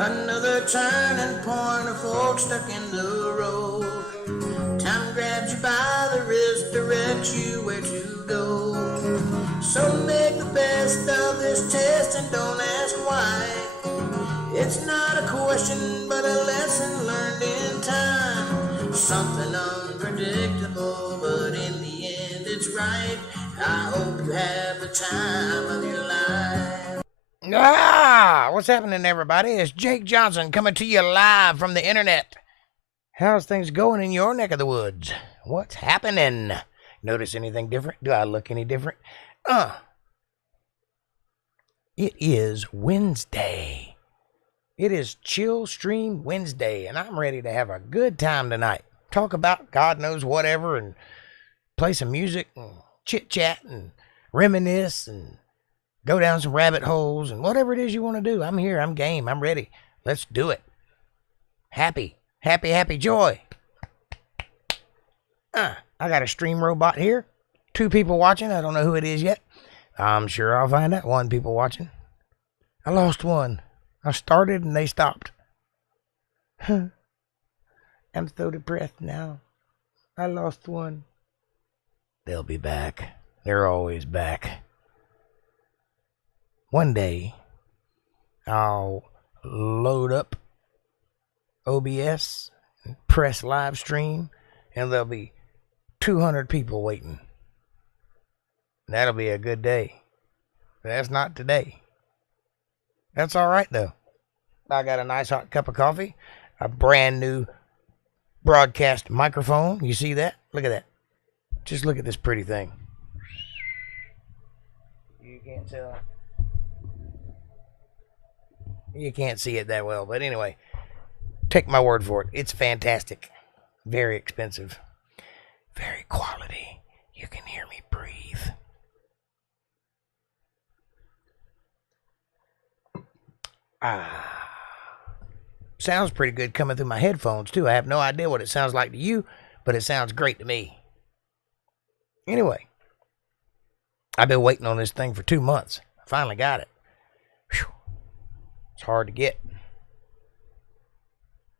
Another turning point of folks stuck in the road. Time grabs you by the wrist, directs you where to go. So make the best of this test and don't ask why. It's not a question, but a lesson learned in time. Something unpredictable, but in the end it's right. I hope you have the time of your life. What's happening, everybody? It's Jake Johnson coming to you live from the internet. How's things going in your neck of the woods? What's happening? Notice anything different? Do I look any different? It is Wednesday. It is Chill Stream Wednesday, and I'm ready to have a good time tonight. Talk about God knows whatever, and play some music, and chit-chat, and reminisce, and go down some rabbit holes, and whatever it is you want to do. I'm here, I'm game, I'm ready. Let's do it. Happy joy. I got a stream robot here. 2 people watching. I don't know who it is yet. I'm sure I'll find out. 1 people watching. I lost 1. I started and they stopped. I'm so depressed now. I lost 1. They'll be back. They're always back. One day, I'll load up OBS, and press live stream, and there'll be 200 people waiting. That'll be a good day. But that's not today. That's all right, though. I got a nice hot cup of coffee, a brand new broadcast microphone. You see that? Look at that. Just look at this pretty thing. You can't tell. You can't see it that well, but anyway, take my word for it. It's fantastic. Very expensive. Very quality. You can hear me breathe. Sounds pretty good coming through my headphones, too. I have no idea what it sounds like to you, but it sounds great to me. Anyway, I've been waiting on this thing for 2 months. I finally got it. Whew. It's hard to get.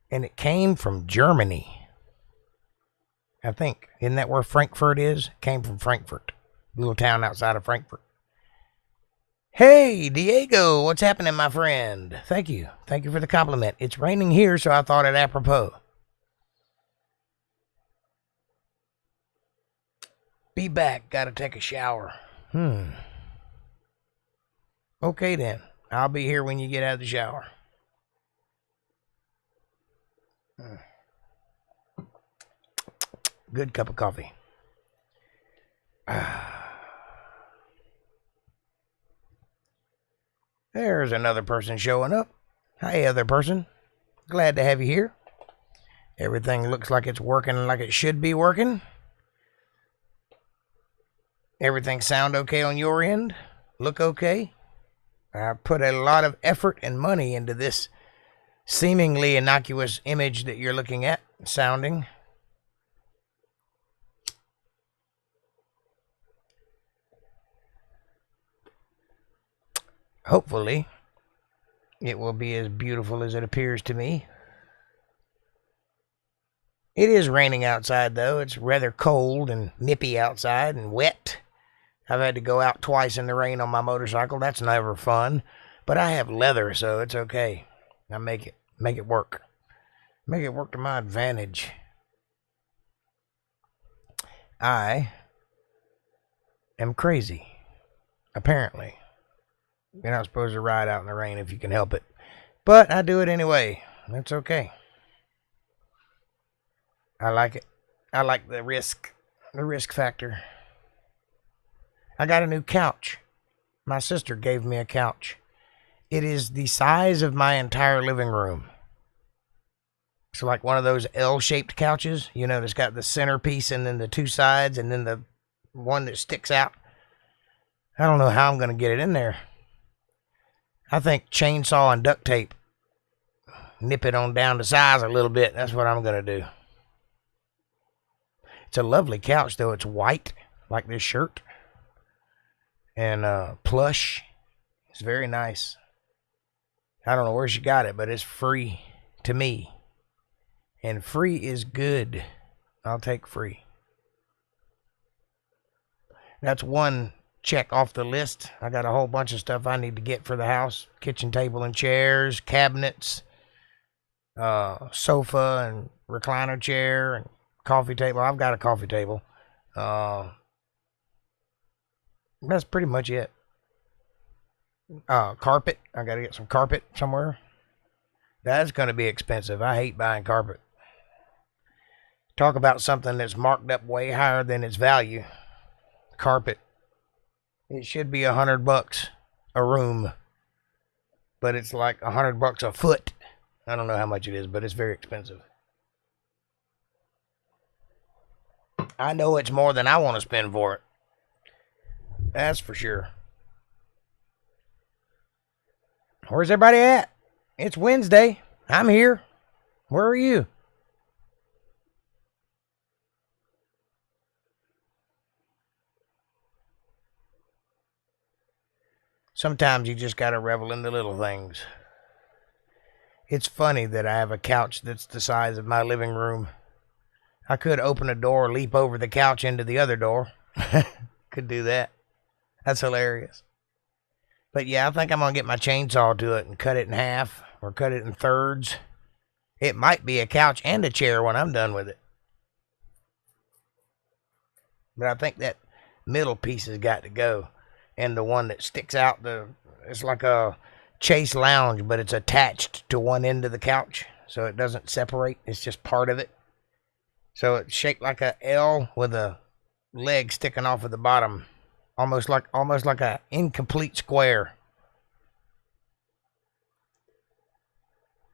And it came from Germany. I think. Isn't that where Frankfurt is? It came from Frankfurt. A little town outside of Frankfurt. Hey, Diego. What's happening, my friend? Thank you. Thank you for the compliment. It's raining here, so I thought it apropos. Be back. Gotta take a shower. Okay, then. I'll be here when you get out of the shower. Good cup of coffee. There's another person showing up. Hi, other person. Glad to have you here. Everything looks like it's working like it should be working. Everything sound okay on your end? Look okay? I put a lot of effort and money into this seemingly innocuous image that you're looking at, sounding. Hopefully, it will be as beautiful as it appears to me. It is raining outside, though. It's rather cold and nippy outside and wet. I've had to go out twice in the rain on my motorcycle. That's never fun. But I have leather, so it's okay. I make it work. Make it work to my advantage. I am crazy. Apparently. You're not supposed to ride out in the rain if you can help it. But I do it anyway. That's okay. I like it. I like the risk factor. I got a new couch. My sister gave me a couch. It is the size of my entire living room. It's like one of those L-shaped couches. You know, it's got the centerpiece and then the 2 sides and then the one that sticks out. I don't know how I'm going to get it in there. I think chainsaw and duct tape. Nip it on down to size a little bit. That's what I'm going to do. It's a lovely couch, though. It's white, like this shirt. And plush. It's very nice. I don't know where she got it, but it's free to me. And free is good. I'll take free. That's one check off the list. I got a whole bunch of stuff I need to get for the house. Kitchen table and chairs, cabinets, sofa and recliner chair and coffee table. I've got a coffee table. That's pretty much it. Carpet. I got to get some carpet somewhere. That's going to be expensive. I hate buying carpet. Talk about something that's marked up way higher than its value. Carpet. It should be $100 a room, but it's like $100 a foot. I don't know how much it is, but it's very expensive. I know it's more than I want to spend for it. That's for sure. Where's everybody at? It's Wednesday. I'm here. Where are you? Sometimes you just gotta revel in the little things. It's funny that I have a couch that's the size of my living room. I could open a door, leap over the couch into the other door. Could do that. That's hilarious. But yeah, I think I'm gonna get my chainsaw to it and cut it in half or cut it in thirds. It might be a couch and a chair when I'm done with it. But I think that middle piece has got to go. And the one that sticks out, it's like a chase lounge, but it's attached to one end of the couch, so it doesn't separate. It's just part of it. So it's shaped like a L with a leg sticking off of the bottom, almost like a incomplete square.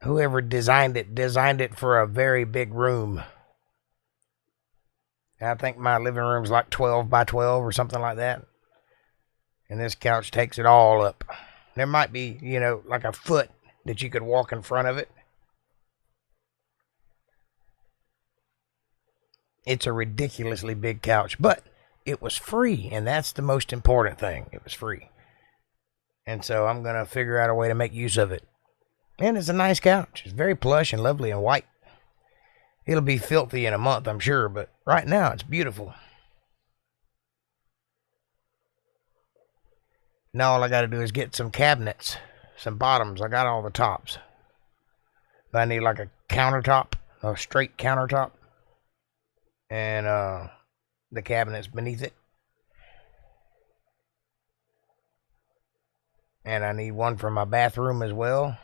Whoever designed it for a very big room. I think my living room's like 12 by 12 or something like that. And this couch takes it all up. There might be, like a foot that you could walk in front of it. It's a ridiculously big couch, but it was free, and that's the most important thing. It was free. And so I'm going to figure out a way to make use of it. And it's a nice couch. It's very plush and lovely and white. It'll be filthy in a month, I'm sure, but right now it's beautiful. Now all I got to do is get some cabinets, some bottoms. I got all the tops. But I need like a countertop, a straight countertop. And the cabinets beneath it. And I need one for my bathroom as well.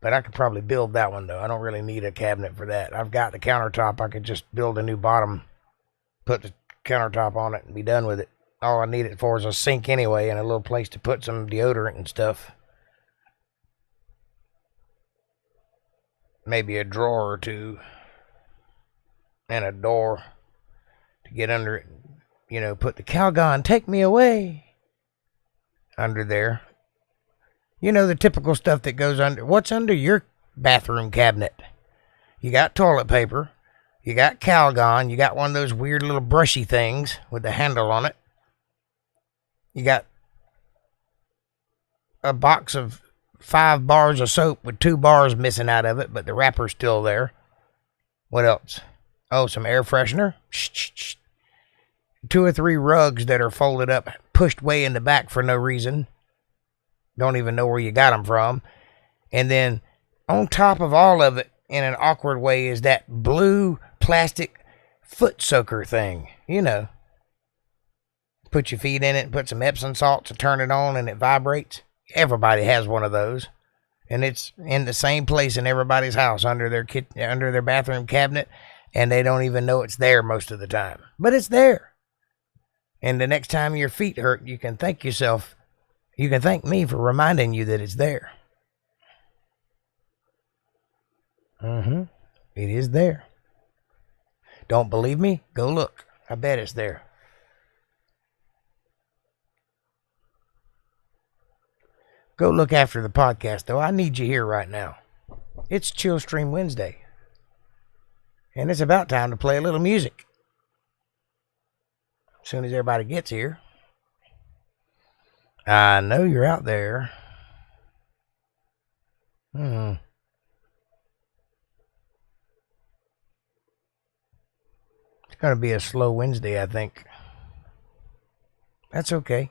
But I could probably build that one, though. I don't really need a cabinet for that. I've got the countertop. I could just build a new bottom, put the countertop on it, and be done with it. All I need it for is a sink anyway, and a little place to put some deodorant and stuff. Maybe a drawer or two. And a door to get under it. Put the Calgon, take me away. Under there. The typical stuff that goes under. What's under your bathroom cabinet? You got toilet paper. You got Calgon. You got one of those weird little brushy things with the handle on it. You got a box of 5 bars of soap with 2 bars missing out of it, but the wrapper's still there. What else? Oh, some air freshener. 2 or 3 rugs that are folded up, pushed way in the back for no reason. Don't even know where you got them from. And then on top of all of it, in an awkward way, is that blue plastic foot soaker thing. Put your feet in it, put some Epsom salt to turn it on, and it vibrates. Everybody has one of those. And it's in the same place in everybody's house, under their bathroom cabinet, and they don't even know it's there most of the time. But it's there. And the next time your feet hurt, you can thank yourself. You can thank me for reminding you that it's there. It is there. Don't believe me? Go look. I bet it's there. Go look after the podcast, though. I need you here right now. It's Chill Stream Wednesday. And it's about time to play a little music. As soon as everybody gets here. I know you're out there. Hmm. It's gonna be a slow Wednesday, I think. That's okay.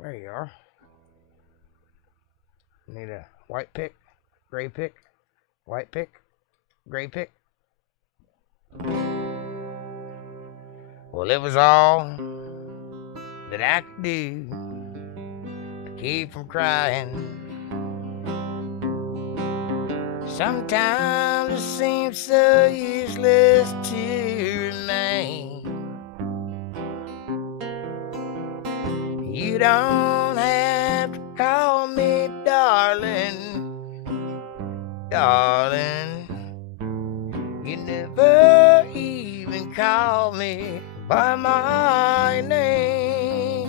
There you are. Need a white pick, gray pick, white pick, gray pick. Well, it was all that I could do to keep from crying. Sometimes it seems so useless to remain. You don't have to call me darling, darling. You never even call me by my name.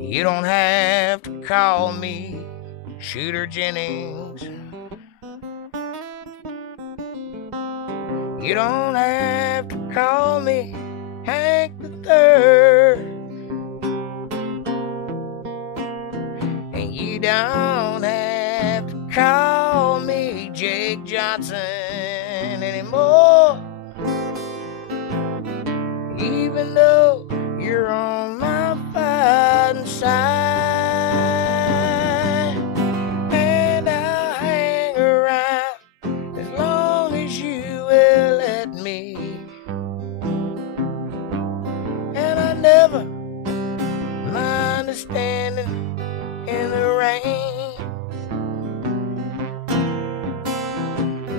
You don't have to call me Shooter Jennings. You don't have to call me Hank the Third. And you don't have to call me Jake Johnson anymore. Even though you're on my fighting side, and I'll hang around as long as you will let me. And I never mind standing in the rain.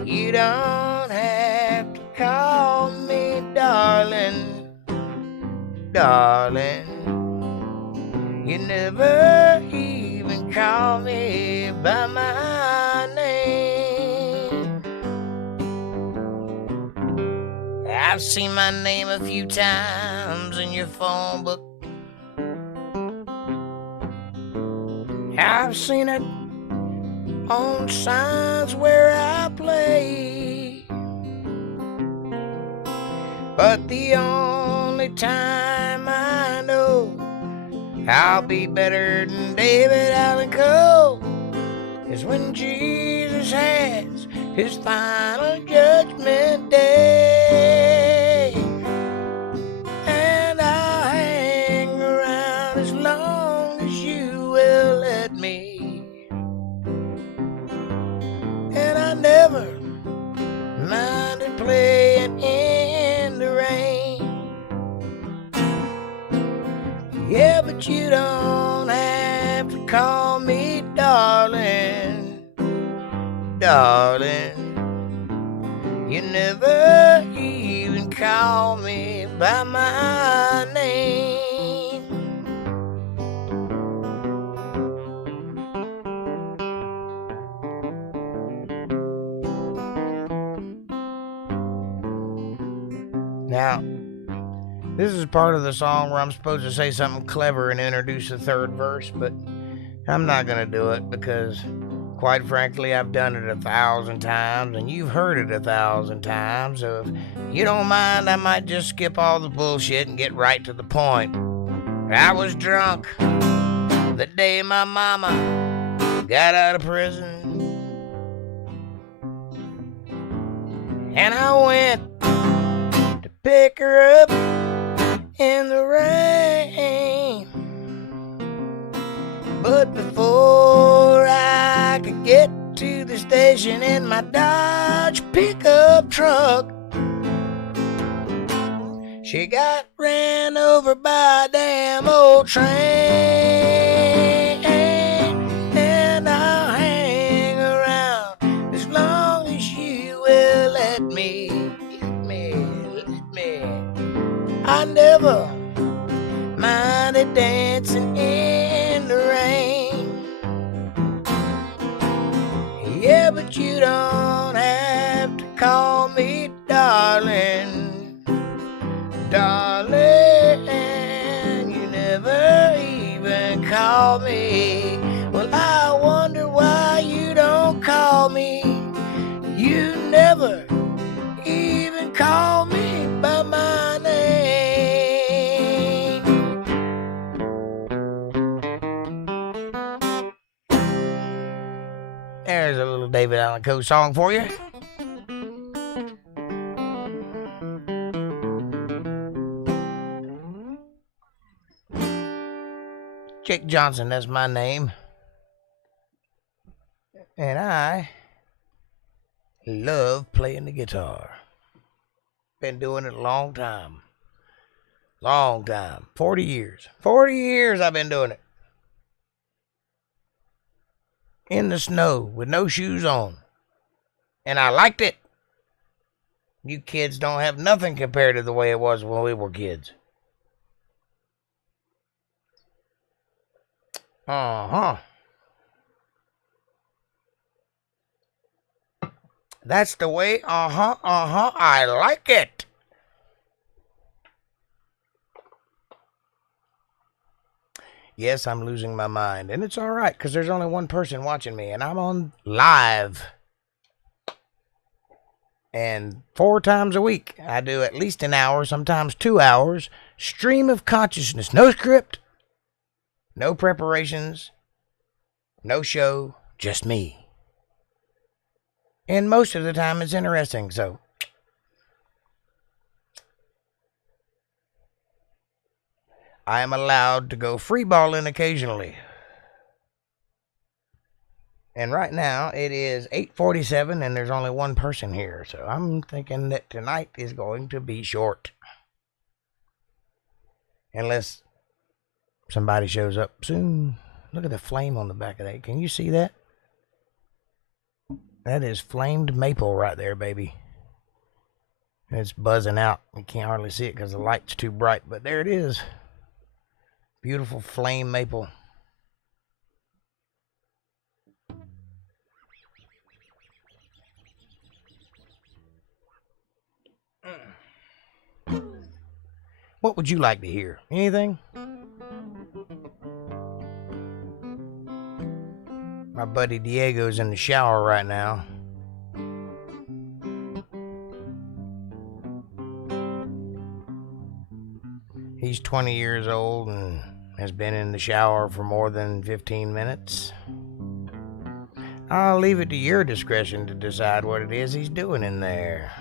You don't have to call me darling, darling. You never even call me by my name. I've seen my name a few times in your phone book. I've seen it on signs where I play. But the only time I know I'll be better than David Allen Coe is when Jesus has his final judgment day. And I'll hang around as long as you will let me. And I never minded playing in the rain. Yeah, but you don't have to call me darling, darling. You never even call me by my name. Now, this is part of the song where I'm supposed to say something clever and introduce the third verse, but I'm not going to do it because, quite frankly, I've done it 1,000 times and you've heard it 1,000 times. So if you don't mind, I might just skip all the bullshit and get right to the point. I was drunk the day my mama got out of prison, and I went to pick her up in the rain. But before I could get to the station in my Dodge pickup truck, she got ran over by a damn old train. And I'll hang around as long as you will let me. I never minded dancing in the rain. Yeah, but you don't have to call me darling, darling. You never even call me. Well, I wonder why you don't call me There's a little David Allan Coe song for you. Jake Johnson, that's my name. And I love playing the guitar. Been doing it a long time. Long time. 40 years. 40 years I've been doing it. In the snow with no shoes on. And I liked it. You kids don't have nothing compared to the way it was when we were kids. Uh-huh. That's the way, I like it. Yes, I'm losing my mind, and it's all right, because there's only one person watching me, and I'm on live. And 4 times a week, I do at least an hour, sometimes 2 hours, stream of consciousness. No script, no preparations, no show, just me. And most of the time it's interesting, so. I am allowed to go freeballing occasionally. And right now it is 8:47 and there's only one person here. So I'm thinking that tonight is going to be short. Unless somebody shows up soon. Look at the flame on the back of that. Can you see that? That is flamed maple right there, baby. It's buzzing out. You can't hardly see it because the light's too bright, but there it is. Beautiful flame maple. What would you like to hear? Anything? My buddy Diego's in the shower right now. He's 20 years old and has been in the shower for more than 15 minutes. I'll leave it to your discretion to decide what it is he's doing in there.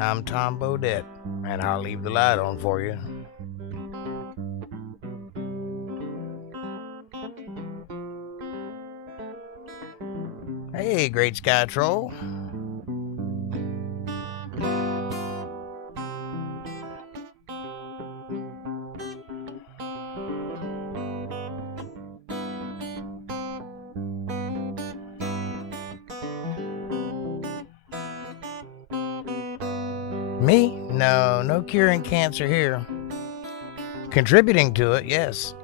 I'm Tom Bodette, and I'll leave the light on for you. Hey, Great Sky Troll. Me? No curing cancer here. Contributing to it, yes.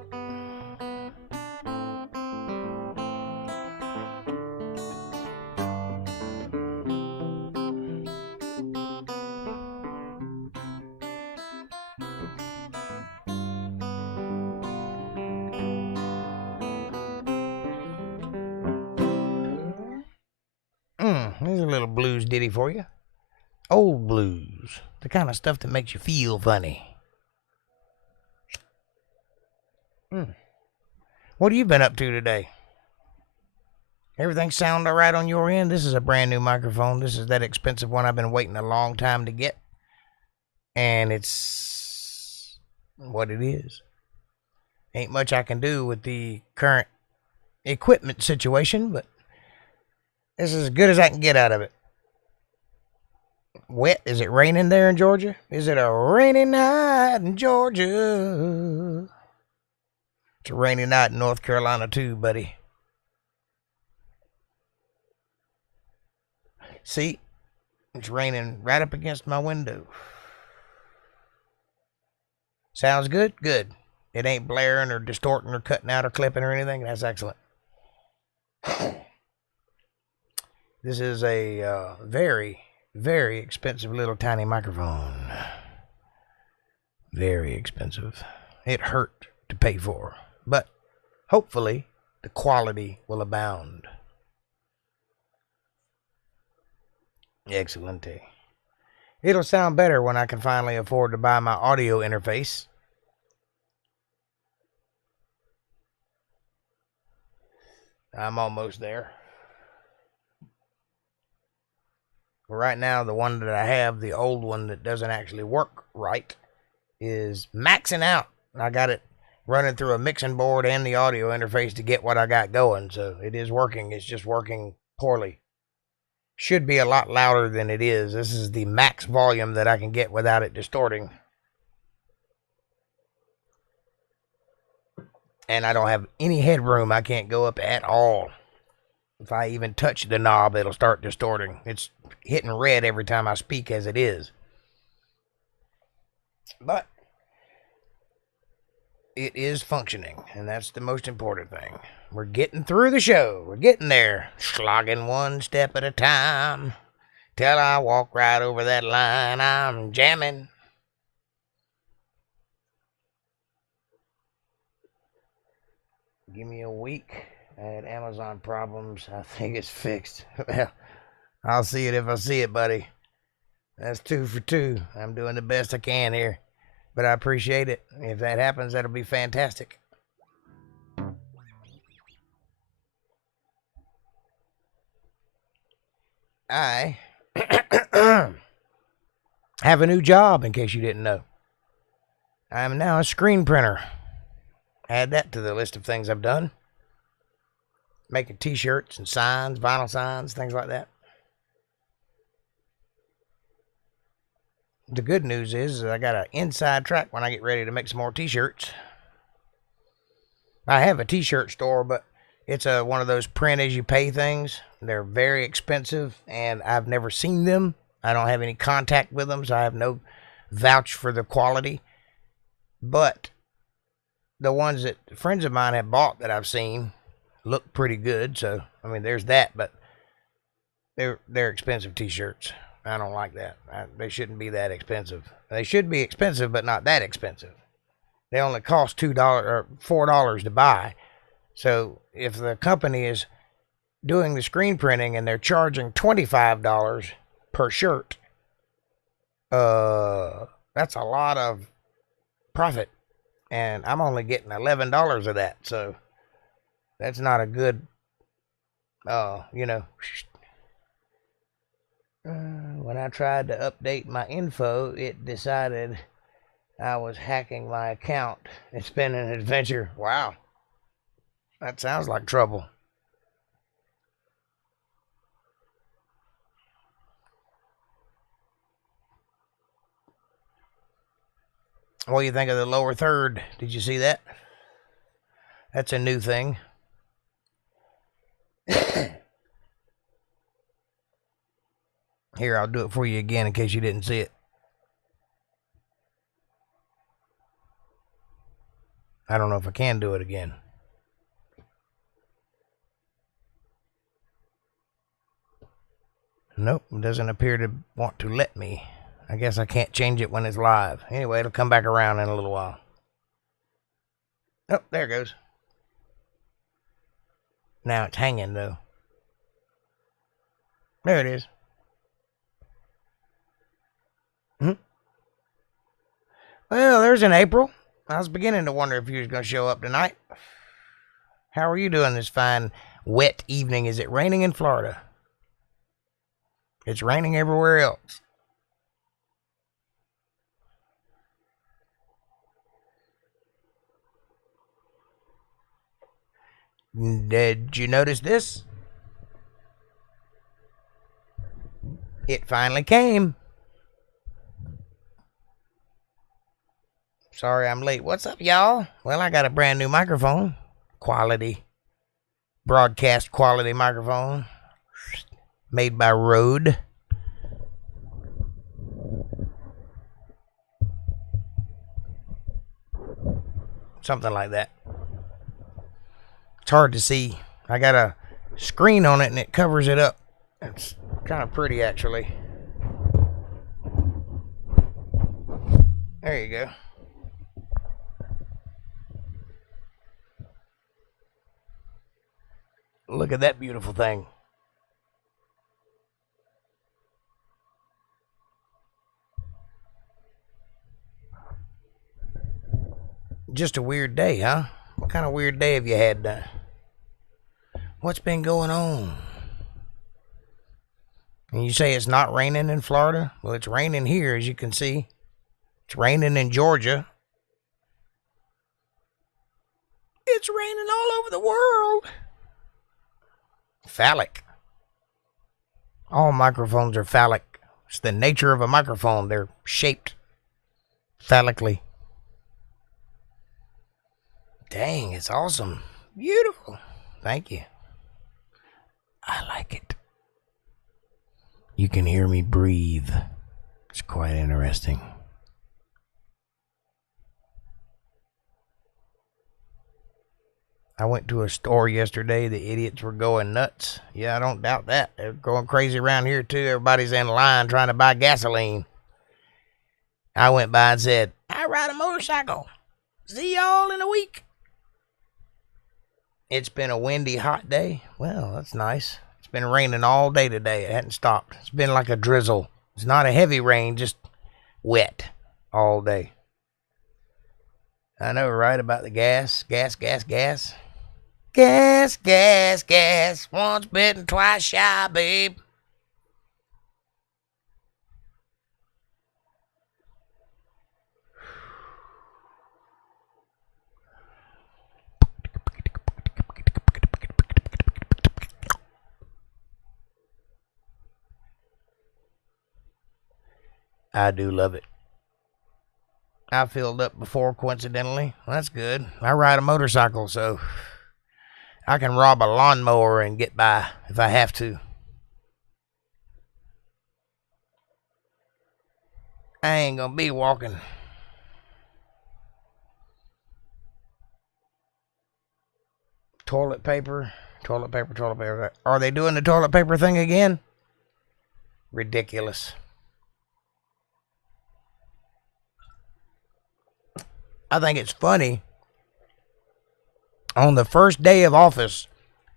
Here's a little blues ditty for you. Old blues. The kind of stuff that makes you feel funny. What have you been up to today? Everything sound all right on your end? This is a brand new microphone. This is that expensive one I've been waiting a long time to get. And it's what it is. Ain't much I can do with the current equipment situation, but this is as good as I can get out of it. Wet? Is it raining there in Georgia? Is it a rainy night in Georgia? It's a rainy night in North Carolina too, buddy. See? It's raining right up against my window. Sounds good? Good. It ain't blaring or distorting or cutting out or clipping or anything. That's excellent. This is a very, very expensive little tiny microphone. Very expensive. It hurt to pay for, but hopefully the quality will abound. Excellent. It'll sound better when I can finally afford to buy my audio interface. I'm almost there. Right now, the one that I have, the old one that doesn't actually work right, is maxing out. I got it running through a mixing board and the audio interface to get what I got going, so it is working. It's just working poorly. Should be a lot louder than it is. This is the max volume that I can get without it distorting. And I don't have any headroom. I can't go up at all. If I even touch the knob, it'll start distorting. It's hitting red every time I speak as it is. But it is functioning, and that's the most important thing. We're getting through the show. We're getting there. Slogging one step at a time. Till I walk right over that line. I'm jamming. Give me a week. I had Amazon problems. I think it's fixed. Well, I'll see it if I see it, buddy. That's 2 for 2. I'm doing the best I can here. But I appreciate it. If that happens, that'll be fantastic. I have a new job, in case you didn't know. I am now a screen printer. Add that to the list of things I've done. Making t-shirts and signs, vinyl signs, things like that. The good news is I got an inside track when I get ready to make some more t-shirts. I have a t-shirt store, but it's one of those print as you pay things. They're very expensive, and I've never seen them. I don't have any contact with them, so I have no vouch for the quality. But the ones that friends of mine have bought that I've seen look pretty good. So, I mean, there's that, but they're expensive t-shirts. I don't like that. They shouldn't be that expensive. They should be expensive, but not that expensive. They only cost $2 or $4 to buy. So if the company is doing the screen printing and they're charging $25 per shirt, that's a lot of profit. And I'm only getting $11 of that. So that's not a good, when I tried to update my info, it decided I was hacking my account. It's been an adventure. Wow. That sounds like trouble. What do you think of the lower third? Did you see that? That's a new thing. Here, I'll do it for you again in case you didn't see it. I don't know if I can do it again. Nope, it doesn't appear to want to let me. I guess I can't change it when it's live. Anyway, it'll come back around in a little while. Oh, there it goes. Now it's hanging, though. There it is. Well, there's an April. I was beginning to wonder if you was going to show up tonight. How are you doing this fine, wet evening? Is it raining in Florida? It's raining everywhere else. Did you notice this? It finally came. Sorry I'm late. What's up, y'all? Well, I got a brand new microphone. Quality. Broadcast quality microphone. Made by Rode. Something like that. It's hard to see. I got a screen on it and it covers it up. It's kind of pretty, actually. There you go. Look at that beautiful thing. Just a weird day, huh? What kind of weird day have you had? What's been going on? And you say it's not raining in Florida? Well, it's raining here, as you can see. It's raining in Georgia. It's raining all over the world. Phallic. All microphones are phallic. It's the nature of a microphone. They're shaped phallically. Dang, it's awesome. Beautiful. Thank you. I like it. You can hear me breathe. It's quite interesting. I went to a store yesterday. The idiots were going nuts. Yeah, I don't doubt that. They're going crazy around here, too. Everybody's in line trying to buy gasoline. I went by and said, I ride a motorcycle. See y'all in a week. It's been a windy, hot day. Well, that's nice. It's been raining all day today. It hadn't stopped. It's been like a drizzle. It's not a heavy rain, just wet all day. I know, right, about the gas. Gas. Once bitten, twice shy, babe. I do love it. I filled up before, coincidentally. Well, that's good. I ride a motorcycle, so I can rob a lawnmower and get by if I have to. I ain't gonna be walking. Toilet paper. Are they doing the toilet paper thing again? Ridiculous. I think it's funny. On the first day of office,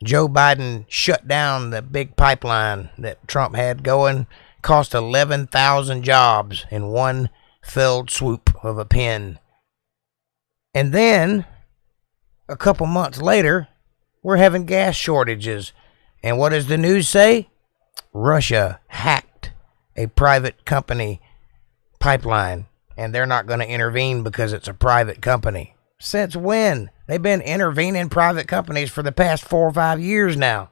Joe Biden shut down the big pipeline that Trump had going. Cost 11,000 jobs in one felled swoop of a pen. And then, a couple months later, we're having gas shortages. And what does the news say? Russia hacked a private company pipeline. And they're not going to intervene because it's a private company. Since when? They've been intervening private companies for the past 4 or 5 years now.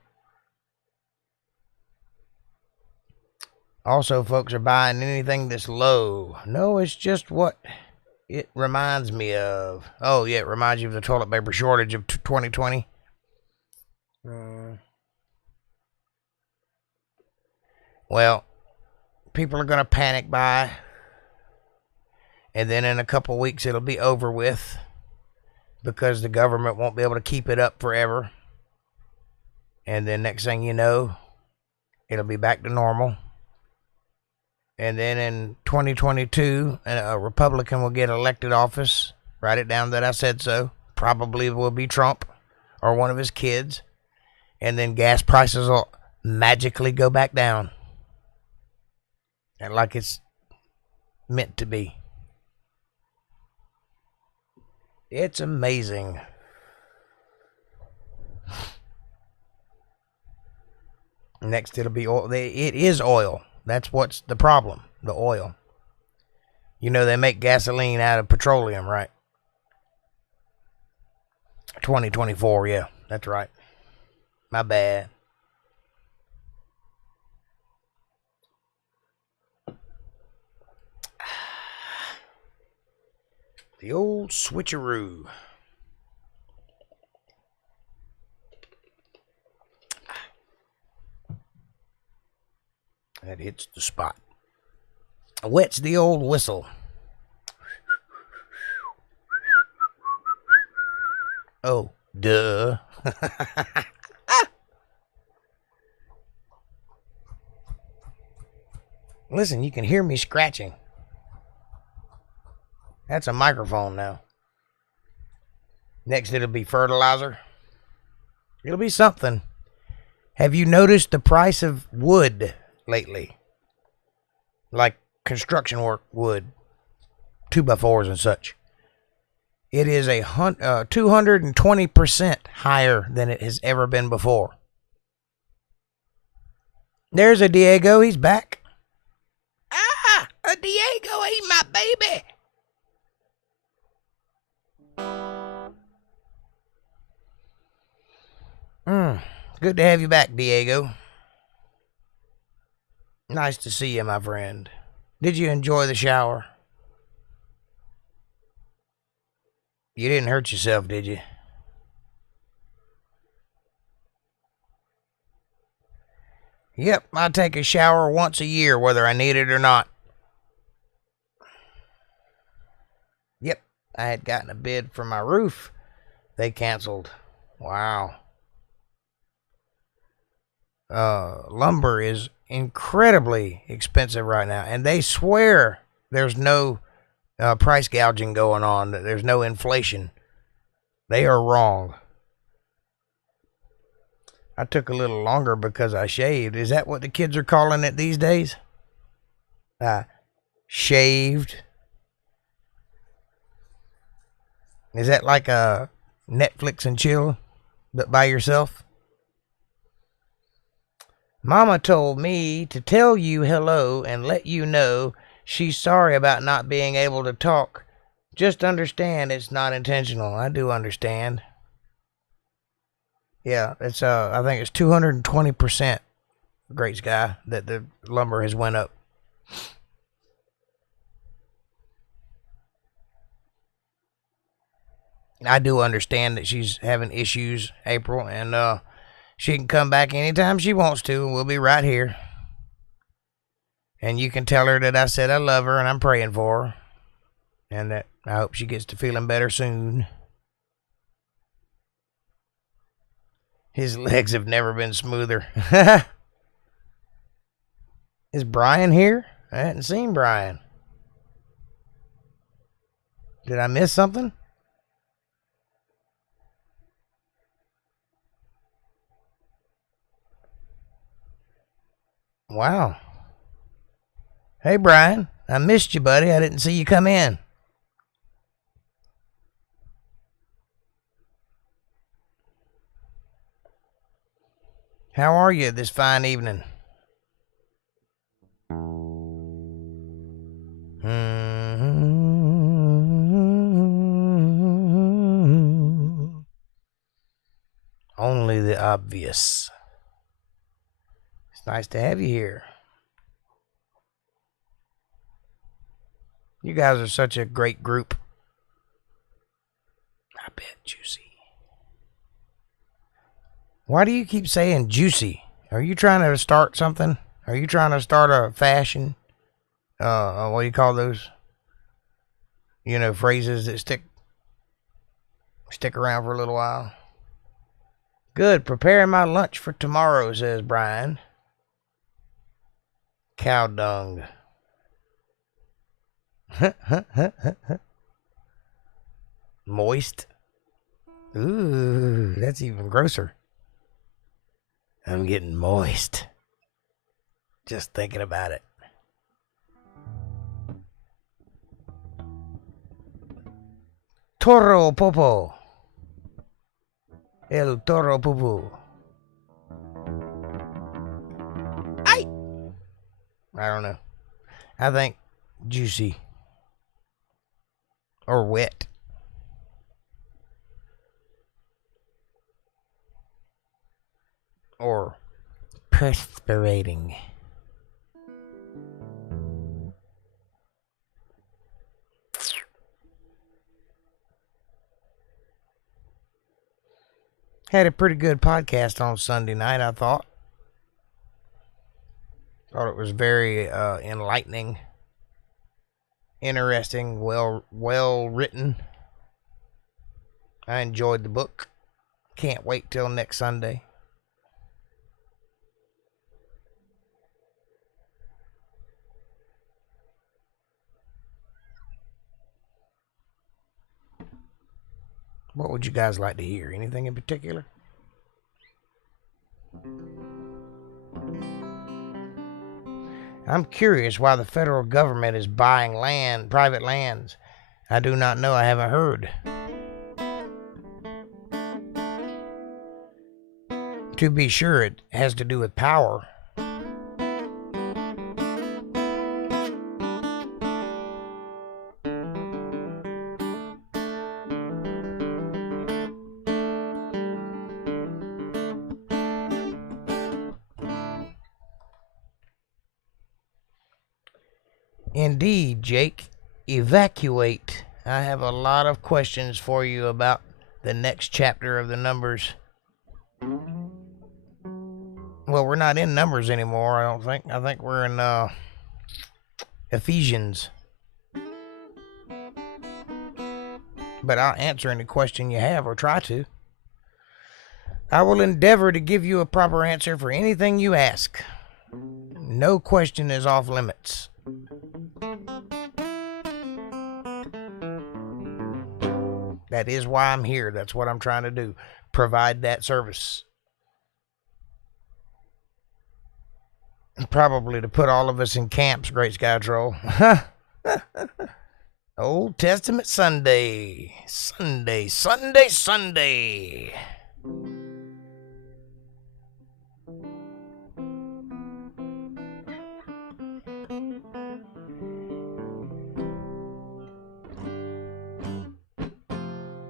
Also, folks are buying anything that's low. No, it's just what it reminds me of. Oh, yeah, it reminds you of the toilet paper shortage of 2020. Well, people are going to panic buy. And then in a couple weeks, it'll be over with because the government won't be able to keep it up forever. And then next thing you know, it'll be back to normal. And then in 2022, a Republican will get elected office. Write it down that I said so. Probably will be Trump or one of his kids. And then gas prices will magically go back down. And like it's meant to be. It's amazing. Next, it'll be oil. It is oil. That's what's the problem. The oil. You know, they make gasoline out of petroleum, right? 2024, yeah. That's right. My bad. The old switcheroo. That hits the spot. Wets the old whistle. Oh, duh. Listen, you can hear me scratching. That's a microphone now. Next, it'll be fertilizer. It'll be something. Have you noticed the price of wood lately? Like construction work wood. 2x4s and such. It is 220% higher than it has ever been before. There's a Diego. He's back. Ah, a Diego ain't my baby. Good to have you back, Diego. Nice to see you, my friend. Did you enjoy the shower? You didn't hurt yourself, did you? Yep, I take a shower once a year, whether I need it or not. Yep, I had gotten a bid for my roof. They canceled. Wow. Lumber is incredibly expensive right now, and they swear there's no price gouging going on, that there's no inflation. They are wrong. I took a little longer because I shaved. Is that what the kids are calling it these days? Shaved. Is that like a Netflix and chill, but by yourself? Mama told me to tell you hello and let you know she's sorry about not being able to talk. Just understand it's not intentional. I do understand. Yeah, it's I think it's 220%, Great Sky, that the lumber has went up. I do understand that she's having issues, April, and she can come back anytime she wants to, and we'll be right here. And you can tell her that I said I love her and I'm praying for her, and that I hope she gets to feeling better soon. His legs have never been smoother. Is Brian here? I hadn't seen Brian. Did I miss something? Wow. Hey, Brian. I missed you, buddy. I didn't see you come in. How are you this fine evening? Only the obvious. It's nice to have you here. You guys are such a great group. I bet, Juicy. Why do you keep saying Juicy? Are you trying to start something? Are you trying to start a fashion? What do you call those? You know, phrases that stick around for a little while. Good. Preparing my lunch for tomorrow, says Brian. Cow dung. Moist. Ooh, that's even grosser. I'm getting moist. Just thinking about it. Toro Popo. El Toro Popo. I don't know. I think juicy. Or wet. Or perspirating. Had a pretty good podcast on Sunday night, I thought. Thought it was very enlightening, interesting, well written. I enjoyed the book. Can't wait till next Sunday. What would you guys like to hear? Anything in particular? I'm curious why the federal government is buying land, private lands. I do not know. I haven't heard. To be sure, it has to do with power. Indeed, Jake. Evacuate. I have a lot of questions for you about the next chapter of the Numbers. Well, we're not in Numbers anymore, I don't think. I think we're in Ephesians. But I'll answer any question you have, or try to. I will endeavor to give you a proper answer for anything you ask. No question is off limits. That is why I'm here. That's what I'm trying to do. Provide that service. Probably to put all of us in camps, Great Sky Troll. Old Testament Sunday. Sunday.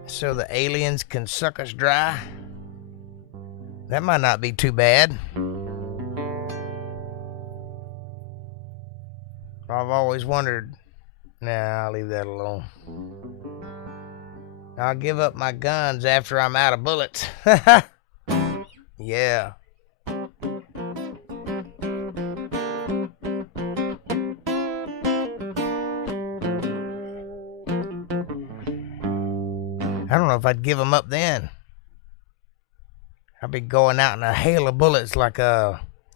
So the aliens can suck us dry? That might not be too bad. I've always wondered. Nah, I'll leave that alone. I'll give up my guns after I'm out of bullets. Yeah. I don't know if I'd give them up then. I'd be going out in a hail of bullets like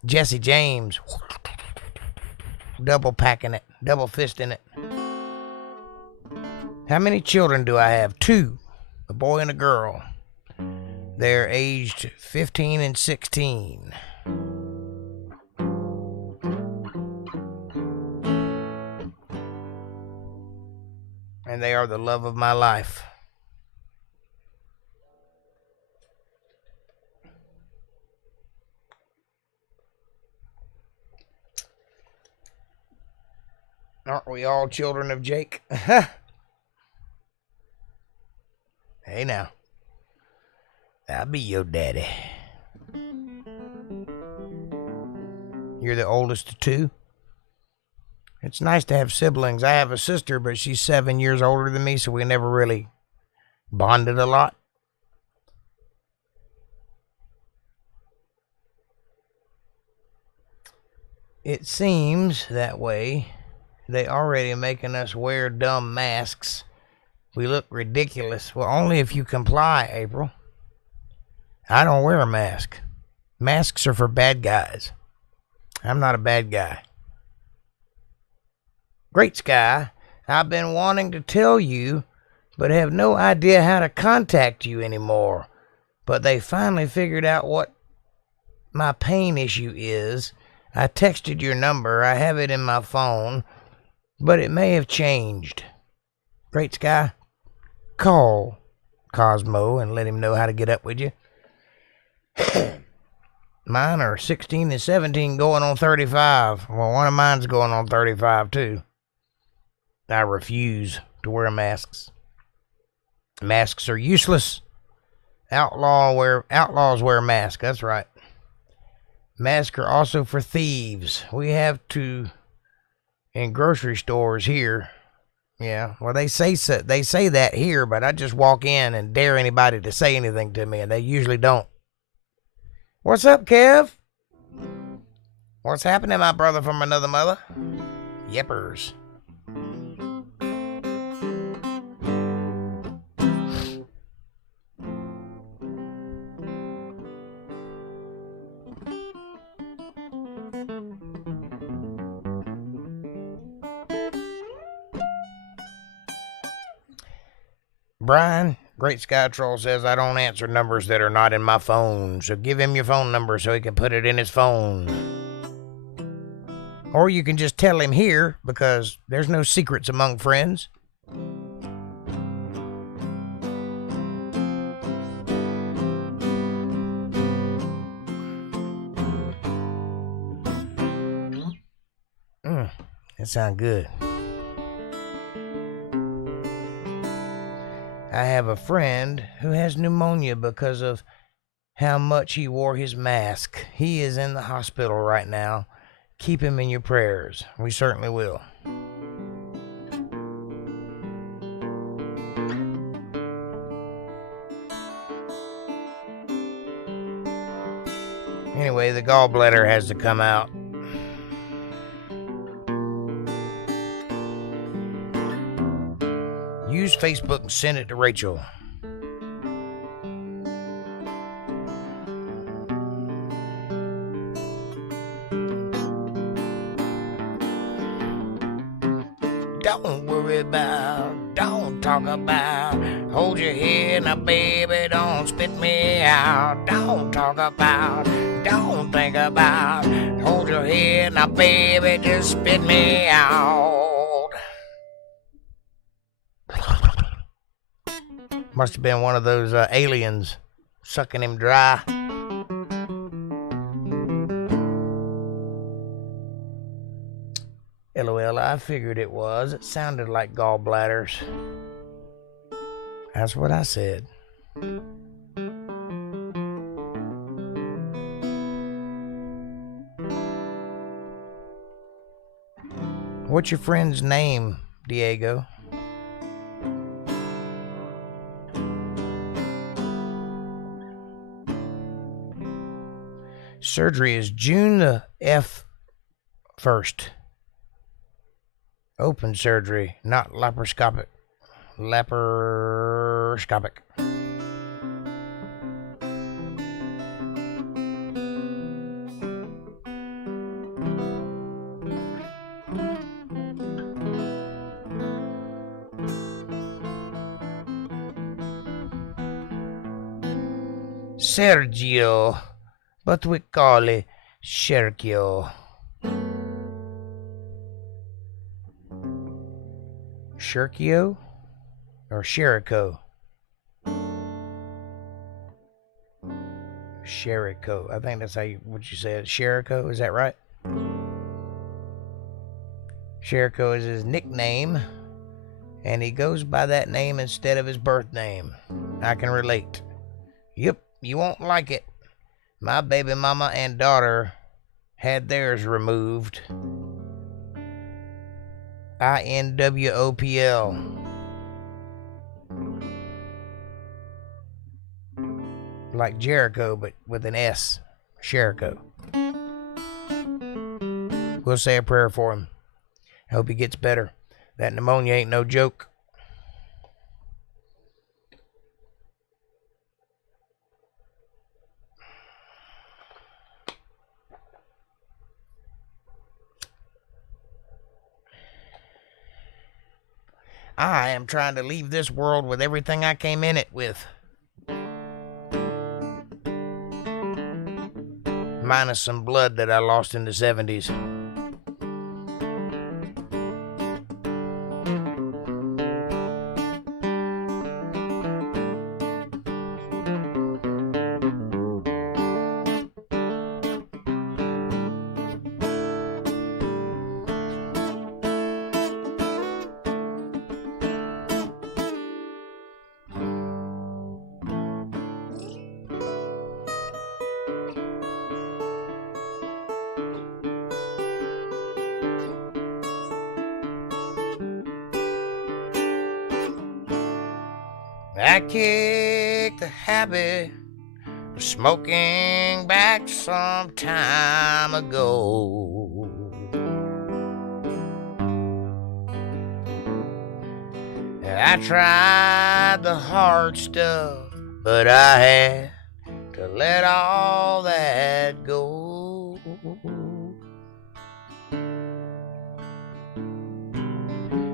Jesse James. Double packing it, double fisting it. How many children do I have? 2, a boy and a girl. They're aged 15 and 16. And they are the love of my life. Aren't we all children of Jake? Hey now. I'll be your daddy. You're the oldest of 2? It's nice to have siblings. I have a sister, but she's 7 years older than me, so we never really bonded a lot. It seems that way. They already making us wear dumb masks. We look ridiculous. Well, only if you comply, April. I don't wear a mask. Masks are for bad guys. I'm not a bad guy. Great Sky, I've been wanting to tell you, but have no idea how to contact you anymore. But they finally figured out what my pain issue is. I texted your number. I have it in my phone. But it may have changed. Great Sky, call Cosmo and let him know how to get up with you. Mine are 16 and 17 going on 35. Well, one of mine's going on 35 too. I refuse to wear masks. Masks are useless. Outlaws wear masks. That's right. Masks are also for thieves. We have to... in grocery stores here. Yeah, well, they say that here, but I just walk in and dare anybody to say anything to me, and they usually don't. What's up, Kev? What's happening, my brother from another mother? Yippers. Brian, Great Sky Troll says I don't answer numbers that are not in my phone, so give him your phone number so he can put it in his phone. Or you can just tell him here, because there's no secrets among friends. That sounds good. I have a friend who has pneumonia because of how much he wore his mask. He is in the hospital right now. Keep him in your prayers. We certainly will. Anyway, the gallbladder has to come out. Use Facebook and send it to Rachel. Don't worry about, don't talk about, hold your head now, baby, don't spit me out. Don't talk about, don't think about, hold your head now, baby, just spit me out. Must have been one of those aliens sucking him dry. LOL, I figured it was. It sounded like gallbladders. That's what I said. What's your friend's name, Diego? Surgery is June the 1st. Open surgery, not laparoscopic. Laparoscopic. Sergio, but we call it Sergio. Sherkio or Sheriko? Sheriko. I think that's what you said. Sheriko, is that right? Sheriko is his nickname, and he goes by that name instead of his birth name. I can relate. Yep, you won't like it. My baby mama and daughter had theirs removed. INWOPL. Like Jericho, but with an S. Jericho. We'll say a prayer for him. I hope he gets better. That pneumonia ain't no joke. I am trying to leave this world with everything I came in it with. Minus some blood that I lost in the 70s. I kicked the habit of smoking back some time ago. I tried the hard stuff, but I had to let all that go.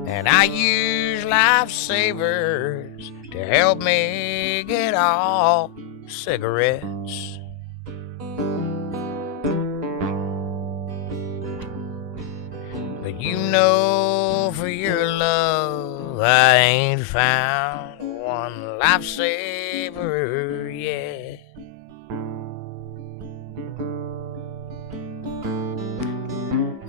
And I use lifesavers to help me get off cigarettes. But you know, for your love, I ain't found one lifesaver yet.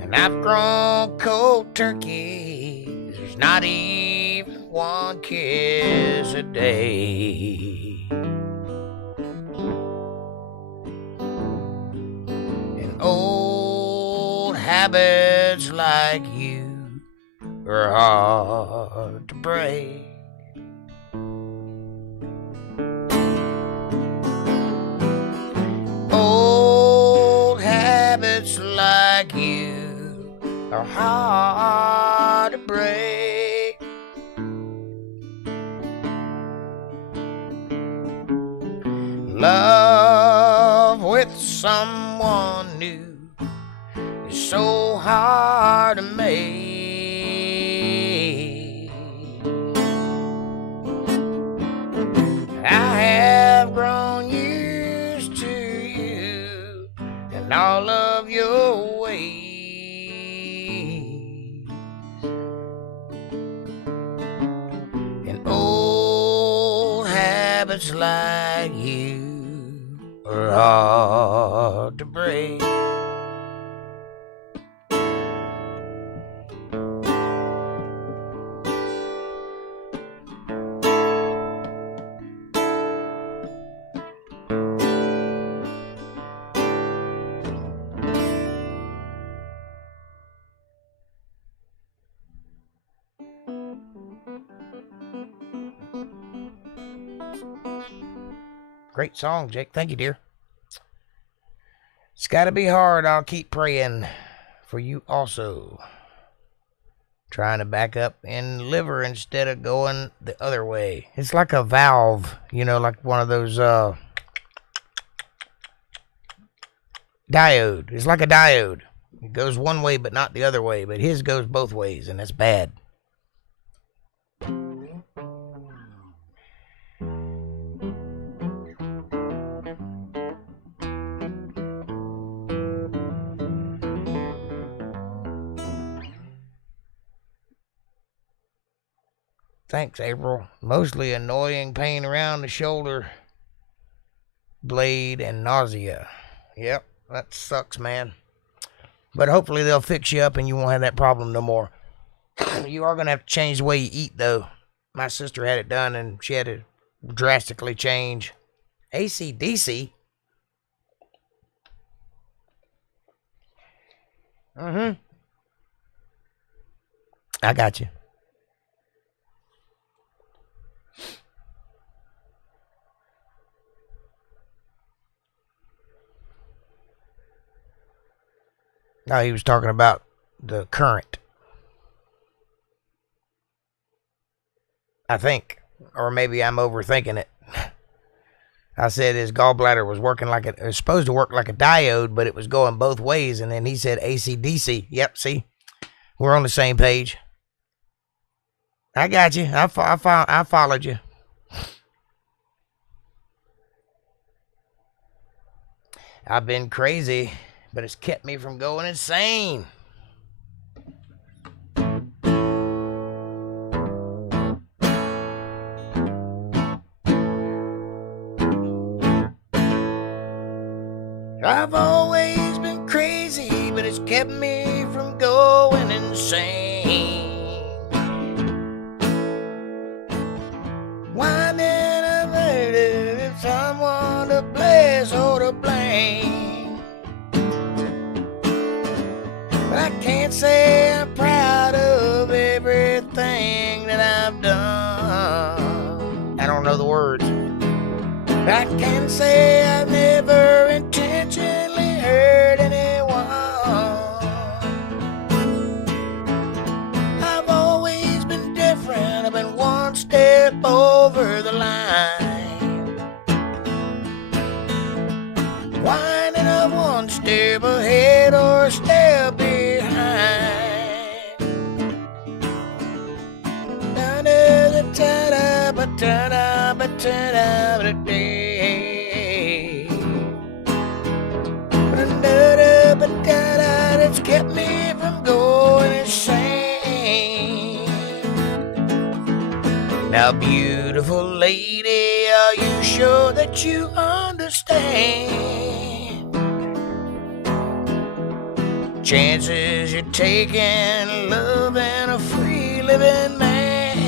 And I've grown cold turkey. There's not even one kiss a day. And old habits like you are hard to break. Old habits like you are hard to break. Love with someone new is so hard to make. I have grown used to you and all of your ways, and old habits like you are hard to break. Great song, Jake. Thank you, dear. It's got to be hard. I'll keep praying for you also. Trying to back up in liver instead of going the other way. It's like a valve, you know, like one of those diode. It's like a diode. It goes one way but not the other way, but his goes both ways, and that's bad. Thanks, April. Mostly annoying pain around the shoulder blade and nausea. Yep, that sucks, man. But hopefully they'll fix you up and you won't have that problem no more. You are going to have to change the way you eat, though. My sister had it done and she had to drastically change. AC/DC? I got you. No, he was talking about the current. I think. Or maybe I'm overthinking it. I said his gallbladder was working like it was supposed to work like a diode, but it was going both ways. And then he said AC/DC. Yep, see? We're on the same page. I got you. I followed you. I've been crazy, but it's kept me from going insane. I've always been crazy, but it's kept me from going insane. Winding a murder with someone to bless or to blame. But I can't say I'm proud of everything that I've done. I don't know the words. I can say I've never intentionally hurt anyone. I've always been different. I've been one step over the line. Winding up one step ahead or a step behind. It's kept me from going insane. Now, beautiful lady, are you sure that you understand? Chances you're taking, loving a free living man.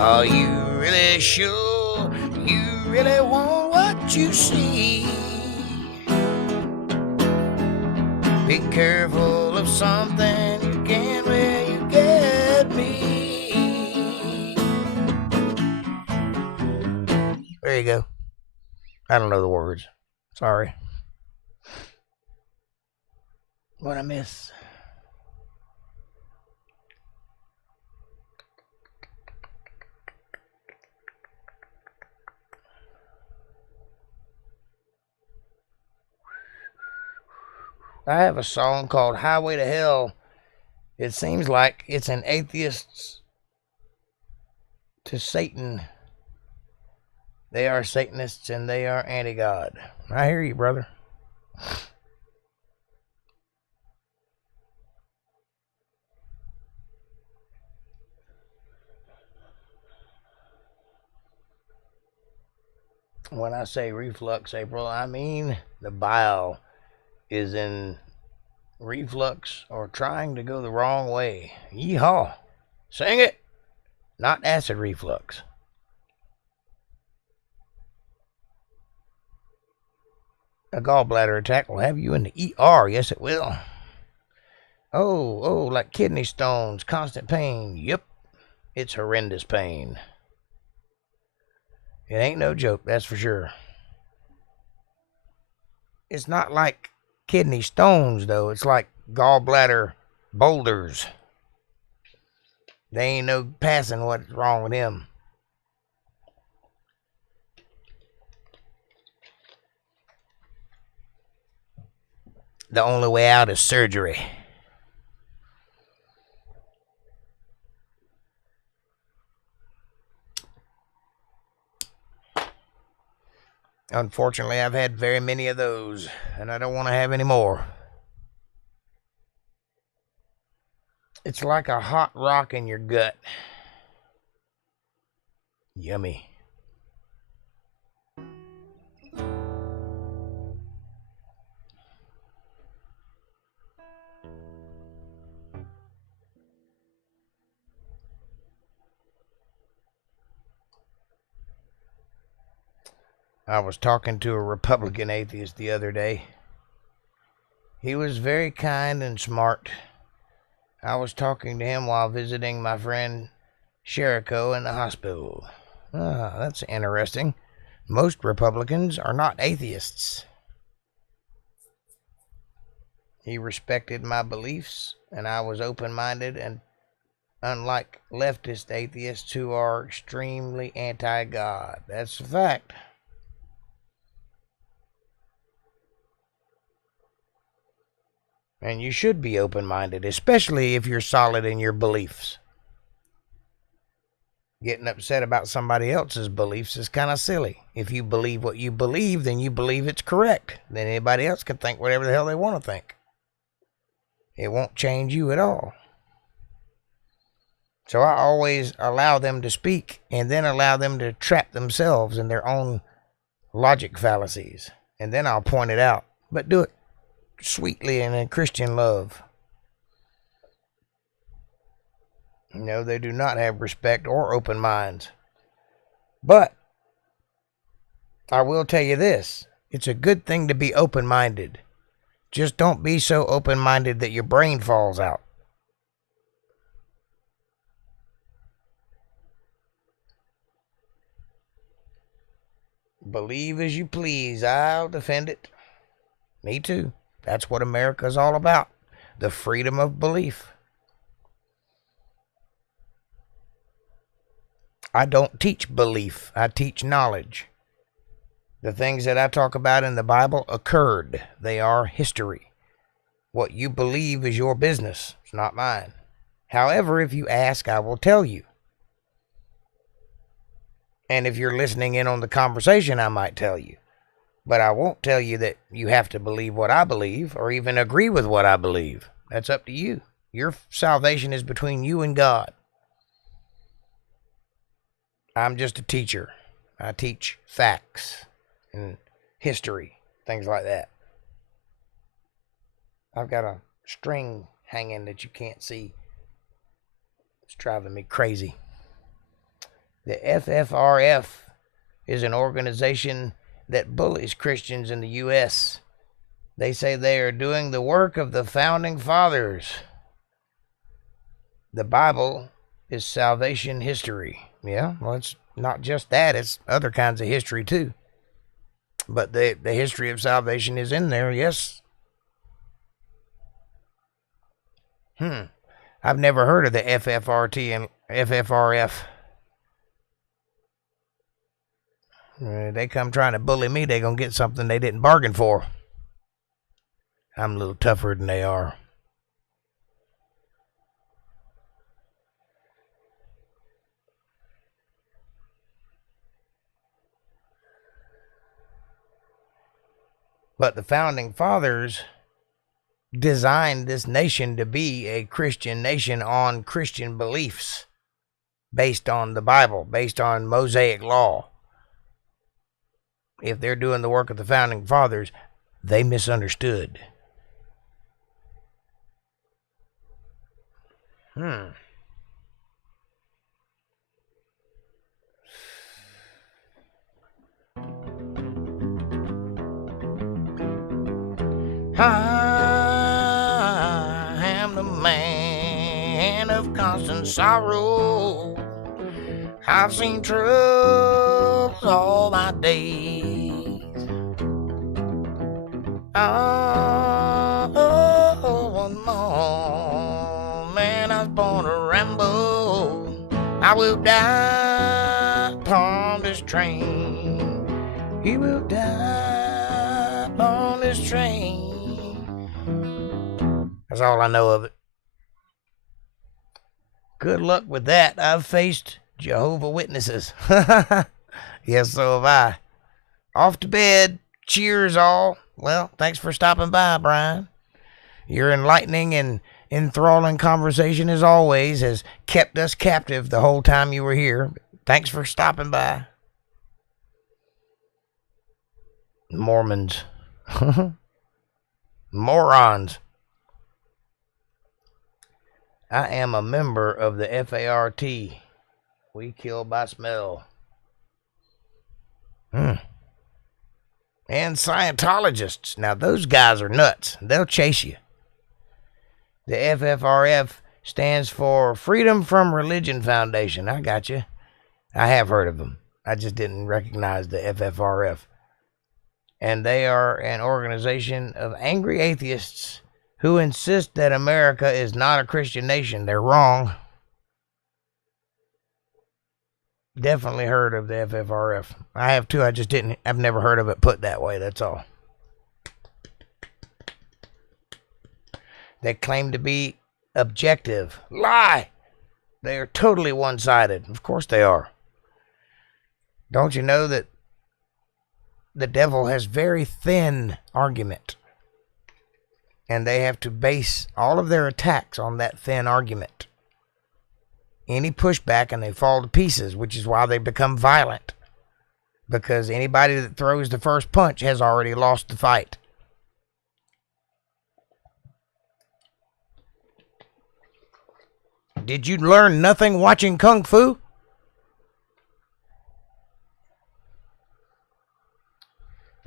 Are you really sure you really want what you see? Be careful full of something you can't where you get me. There you go. I don't know the words. Sorry. What I miss? I have a song called Highway to Hell. It seems like it's an atheist to Satan. They are Satanists and they are anti-God. I hear you, brother. When I say reflux, April, I mean the bile is in reflux or trying to go the wrong way. Yeehaw. Sing it. Not acid reflux. A gallbladder attack will have you in the ER. Yes, it will. Oh, like kidney stones, constant pain. Yep, it's horrendous pain. It ain't no joke, that's for sure. It's not like kidney stones, though. It's like gallbladder boulders. They ain't no passing what's wrong with him. The only way out is surgery. Unfortunately, I've had very many of those, and I don't want to have any more. It's like a hot rock in your gut. Yummy. I was talking to a Republican atheist the other day. He was very kind and smart. I was talking to him while visiting my friend Sherrico in the hospital. That's interesting. Most Republicans are not atheists. He respected my beliefs, and I was open-minded, and unlike leftist atheists who are extremely anti-God. That's a fact. And you should be open-minded, especially if you're solid in your beliefs. Getting upset about somebody else's beliefs is kind of silly. If you believe what you believe, then you believe it's correct. Then anybody else can think whatever the hell they want to think. It won't change you at all. So I always allow them to speak and then allow them to trap themselves in their own logic fallacies. And then I'll point it out. But do it sweetly and in Christian love. No, they do not have respect or open minds. But I will tell you this. It's a good thing to be open-minded. Just don't be so open-minded that your brain falls out. Believe as you please. I'll defend it. Me too. That's what America's all about. The freedom of belief. I don't teach belief. I teach knowledge. The things that I talk about in the Bible occurred. They are history. What you believe is your business. It's not mine. However, if you ask, I will tell you. And if you're listening in on the conversation, I might tell you. But I won't tell you that you have to believe what I believe or even agree with what I believe. That's up to you. Your salvation is between you and God. I'm just a teacher. I teach facts and history, things like that. I've got a string hanging that you can't see. It's driving me crazy. The FFRF is an organization that bullies Christians in the U.S. They say they are doing the work of the founding fathers. The Bible is salvation history. Yeah, well, it's not just that, it's other kinds of history too. But the history of salvation is in there, yes. I've never heard of the FFRT and FFRF. They come trying to bully me, they gonna get something they didn't bargain for. I'm a little tougher than they are. But the founding fathers designed this nation to be a Christian nation on Christian beliefs, based on the Bible, based on Mosaic law. If they're doing the work of the founding fathers, they misunderstood. I am the man of constant sorrow. I've seen troubles all my days. Oh, one more man, I was born to ramble. I will die upon this train. He will die upon this train. That's all I know of it. Good luck with that. I've faced Jehovah's Witnesses. Yes, so have I. Off to bed. Cheers, all. Well, thanks for stopping by, Brian. Your enlightening and enthralling conversation, as always, has kept us captive the whole time you were here. Thanks for stopping by. Mormons. Morons. I am a member of the FART. We kill by smell. And Scientologists. Now, those guys are nuts. They'll chase you. The FFRF stands for Freedom from Religion Foundation. I got you. I have heard of them. I just didn't recognize the FFRF. And they are an organization of angry atheists who insist that America is not a Christian nation. They're wrong. Definitely heard of the FFRF. I have too. I've never heard of it put that way. That's all. They claim to be objective. Lie. They are totally one-sided. Of course they are. Don't you know that the devil has very thin argument? And they have to base all of their attacks on that thin argument. Any pushback and they fall to pieces, which is why they become violent. Because anybody that throws the first punch has already lost the fight. Did you learn nothing watching Kung Fu?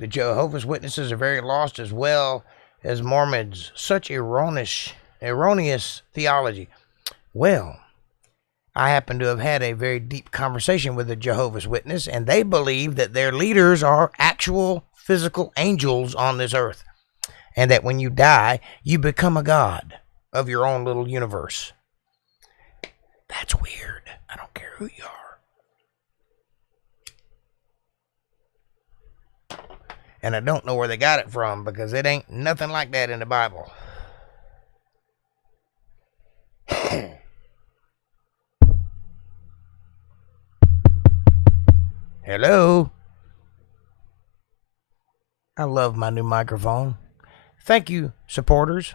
The Jehovah's Witnesses are very lost, as well as Mormons. Such erroneous theology. Well, I happen to have had a very deep conversation with a Jehovah's Witness, and they believe that their leaders are actual physical angels on this earth, and that when you die, you become a god of your own little universe. That's weird. I don't care who you are. And I don't know where they got it from, because it ain't nothing like that in the Bible. Hello? I love my new microphone. Thank you, supporters,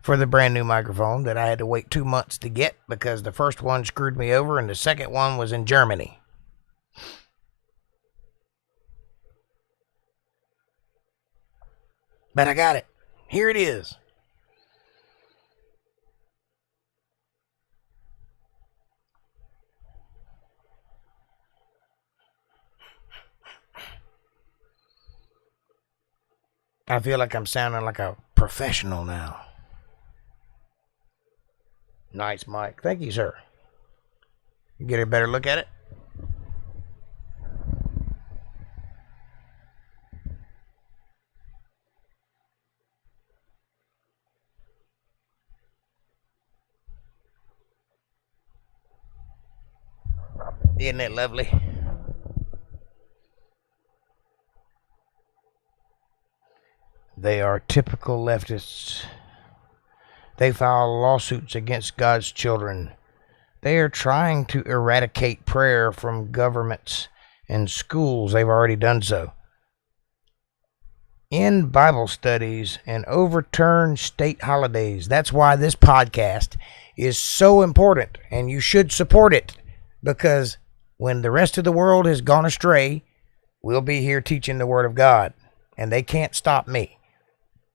for the brand new microphone that I had to wait 2 months to get, because the first one screwed me over and the second one was in Germany. But I got it. Here it is. I feel like I'm sounding like a professional now. Nice mic. Thank you, sir. You get a better look at it? Isn't it lovely? They are typical leftists. They file lawsuits against God's children. They are trying to eradicate prayer from governments and schools. They've already done so. End Bible studies and overturn state holidays. That's why this podcast is so important, and you should support it, because when the rest of the world has gone astray, we'll be here teaching the Word of God, and they can't stop me.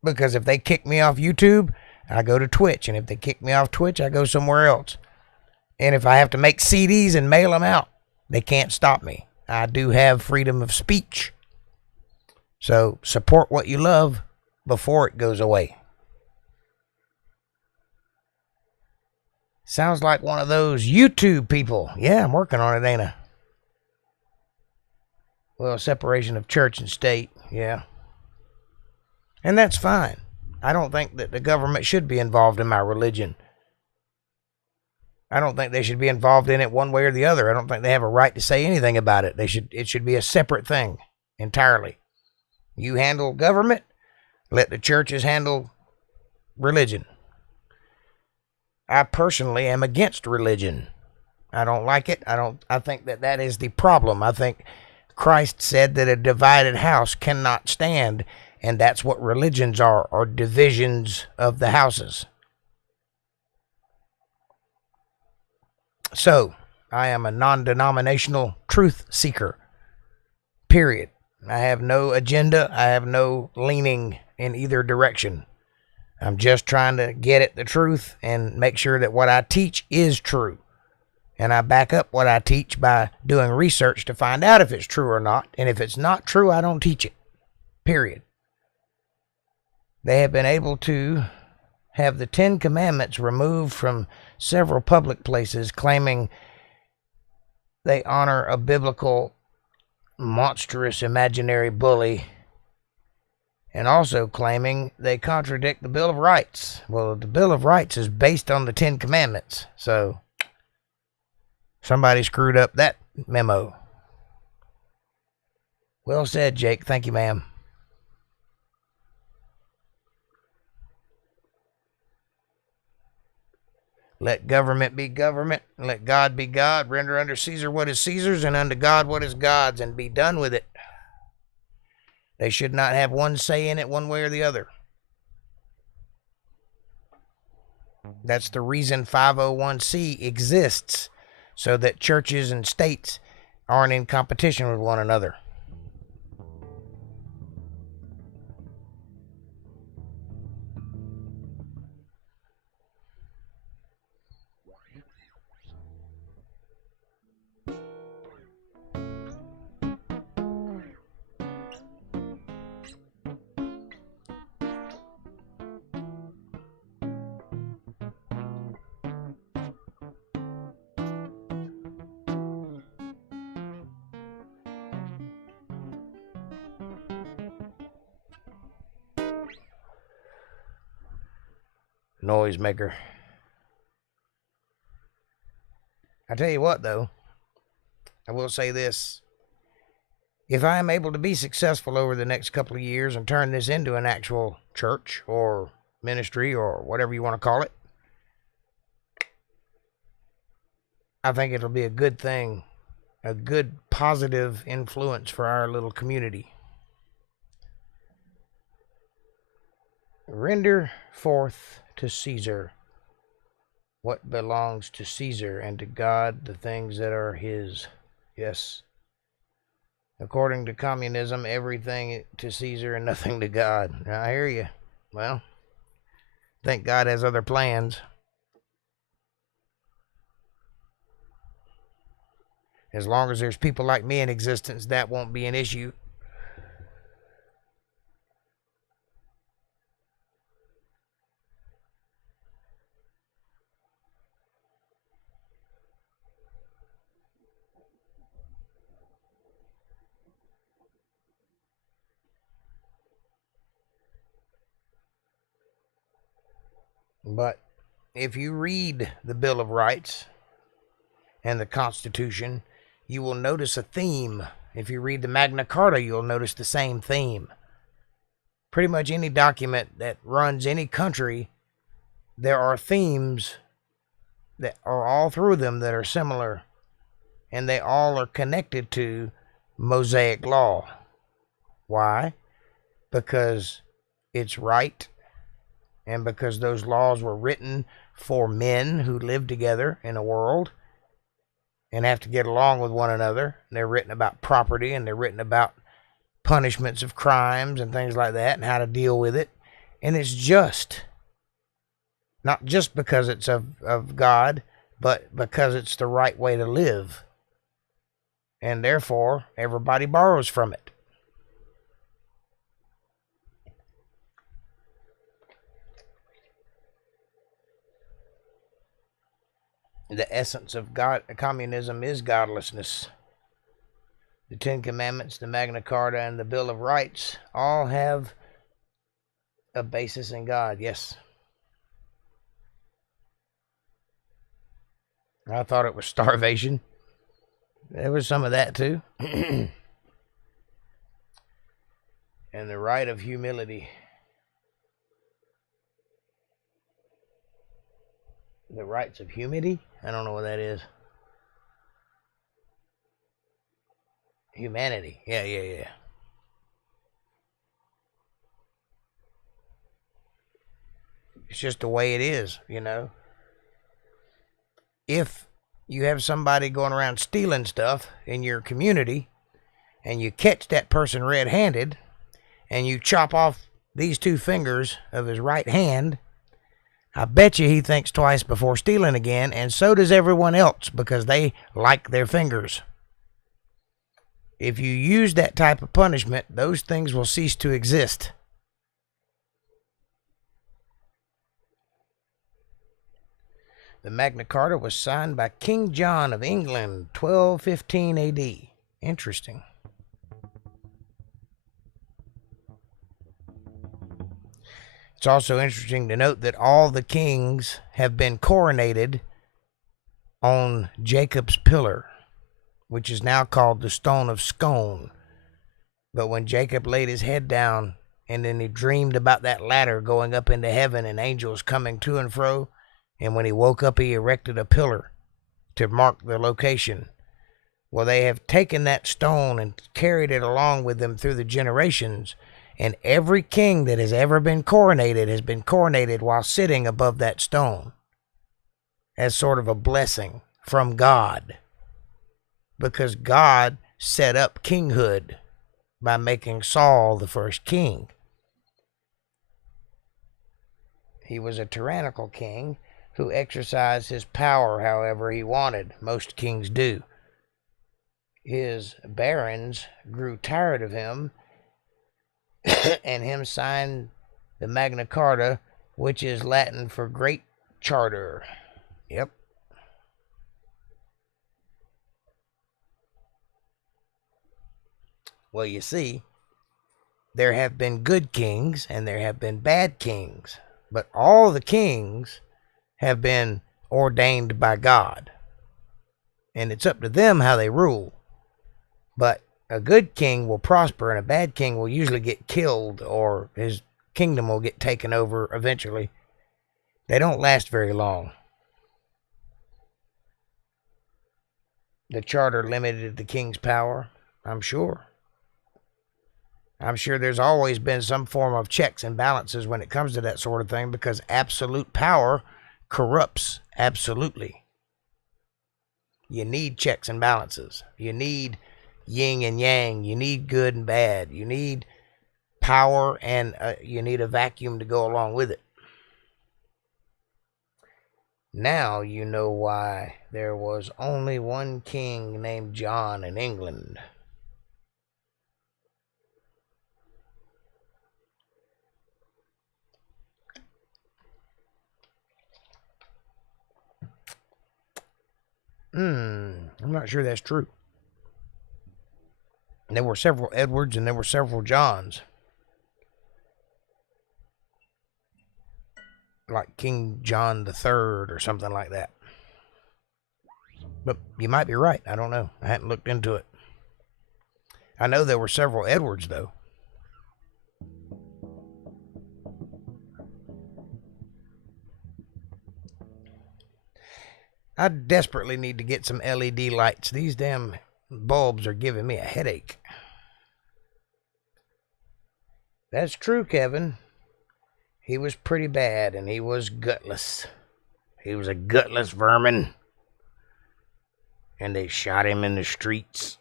Because if they kick me off YouTube, I go to Twitch, and if they kick me off Twitch, I go somewhere else. And if I have to make CDs and mail them out, they can't stop me. I do have freedom of speech. So support what you love before it goes away. Sounds like one of those YouTube people. Yeah, I'm working on it, ain't I? Well, separation of church and state, yeah. And that's fine. I don't think that the government should be involved in my religion. I don't think they should be involved in it one way or the other. I don't think they have a right to say anything about it. It should be a separate thing entirely. You handle government, let the churches handle religion. I personally am against religion. I don't like it. I think that is the problem. I think Christ said that a divided house cannot stand, and that's what religions are divisions of the houses. So, I am a non-denominational truth seeker. Period. I have no agenda. I have no leaning in either direction. I'm just trying to get at the truth and make sure that what I teach is true. And I back up what I teach by doing research to find out if it's true or not. And if it's not true, I don't teach it. Period. They have been able to have the 10 Commandments removed from several public places, claiming they honor a biblical, monstrous, imaginary bully, and also claiming they contradict the Bill of Rights. Well, the Bill of Rights is based on the 10 Commandments, so somebody screwed up that memo. Well said, Jake. Thank you, ma'am. Let government be government, and let God be God. Render unto Caesar what is Caesar's, and unto God what is God's, and be done with it. They should not have one say in it one way or the other. That's the reason 501c exists, so that churches and states aren't in competition with one another. Noisemaker. I tell you what, though, I will say this. If I am able to be successful over the next couple of years and turn this into an actual church or ministry or whatever you want to call it, I think it'll be a good thing, a good positive influence for our little community. Render forth to Caesar what belongs to Caesar, and to God the things that are his. Yes. According to communism, everything to Caesar and nothing to God. I hear you. Well, I think God has other plans. As long as there's people like me in existence, that won't be an issue. But if you read the Bill of Rights and the Constitution, you will notice a theme. If you read the Magna Carta, you'll notice the same theme. Pretty much any document that runs any country, there are themes that are all through them that are similar, and they all are connected to Mosaic law. Why? Because it's right, and because those laws were written for men who live together in a world and have to get along with one another. They're written about property, and they're written about punishments of crimes and things like that and how to deal with it. And it's just. Not just because it's of God, but because it's the right way to live. And therefore, everybody borrows from it. The essence of communism is godlessness. The Ten Commandments, the Magna Carta, and the Bill of Rights all have a basis in God, yes. I thought it was starvation. There was some of that too. And the right of humility. The rights of humility? I don't know what that is. Humanity. Yeah. It's just the way it is, you know. If you have somebody going around stealing stuff in your community and you catch that person red-handed and you chop off these 2 fingers of his right hand, I bet you he thinks twice before stealing again, and so does everyone else because they like their fingers. If you use that type of punishment, those things will cease to exist. The Magna Carta was signed by King John of England, 1215 AD. Interesting. It's also interesting to note that all the kings have been coronated on Jacob's pillar, which is now called the Stone of Scone. But when Jacob laid his head down and then he dreamed about that ladder going up into heaven and angels coming to and fro, and when he woke up, he erected a pillar to mark the location. Well, they have taken that stone and carried it along with them through the generations. And every king that has ever been coronated has been coronated while sitting above that stone as sort of a blessing from God. Because God set up kinghood by making Saul the first king. He was a tyrannical king who exercised his power however he wanted. Most kings do. His barons grew tired of him and him signed the Magna Carta, which is Latin for Great Charter. Yep. Well, you see, there have been good kings and there have been bad kings, but all the kings have been ordained by God, and it's up to them how they rule. But a good king will prosper, and a bad king will usually get killed, or his kingdom will get taken over eventually. They don't last very long. The charter limited the king's power, I'm sure. I'm sure there's always been some form of checks and balances when it comes to that sort of thing, because absolute power corrupts absolutely. You need checks and balances. You need yin and yang. You need good and bad. You need power, and you need a vacuum to go along with it. Now you know why there was only one king named John in England. I'm not sure that's true. There were several Edwards and there were several Johns. like King John the Third or something like that. But you might be right. I don't know. I hadn't looked into it. I know there were several Edwards, though. I desperately need to get some LED lights. These damn bulbs are giving me a headache. That's true, Kevin. He was pretty bad, and he was gutless. He was a gutless vermin. And they shot him in the streets.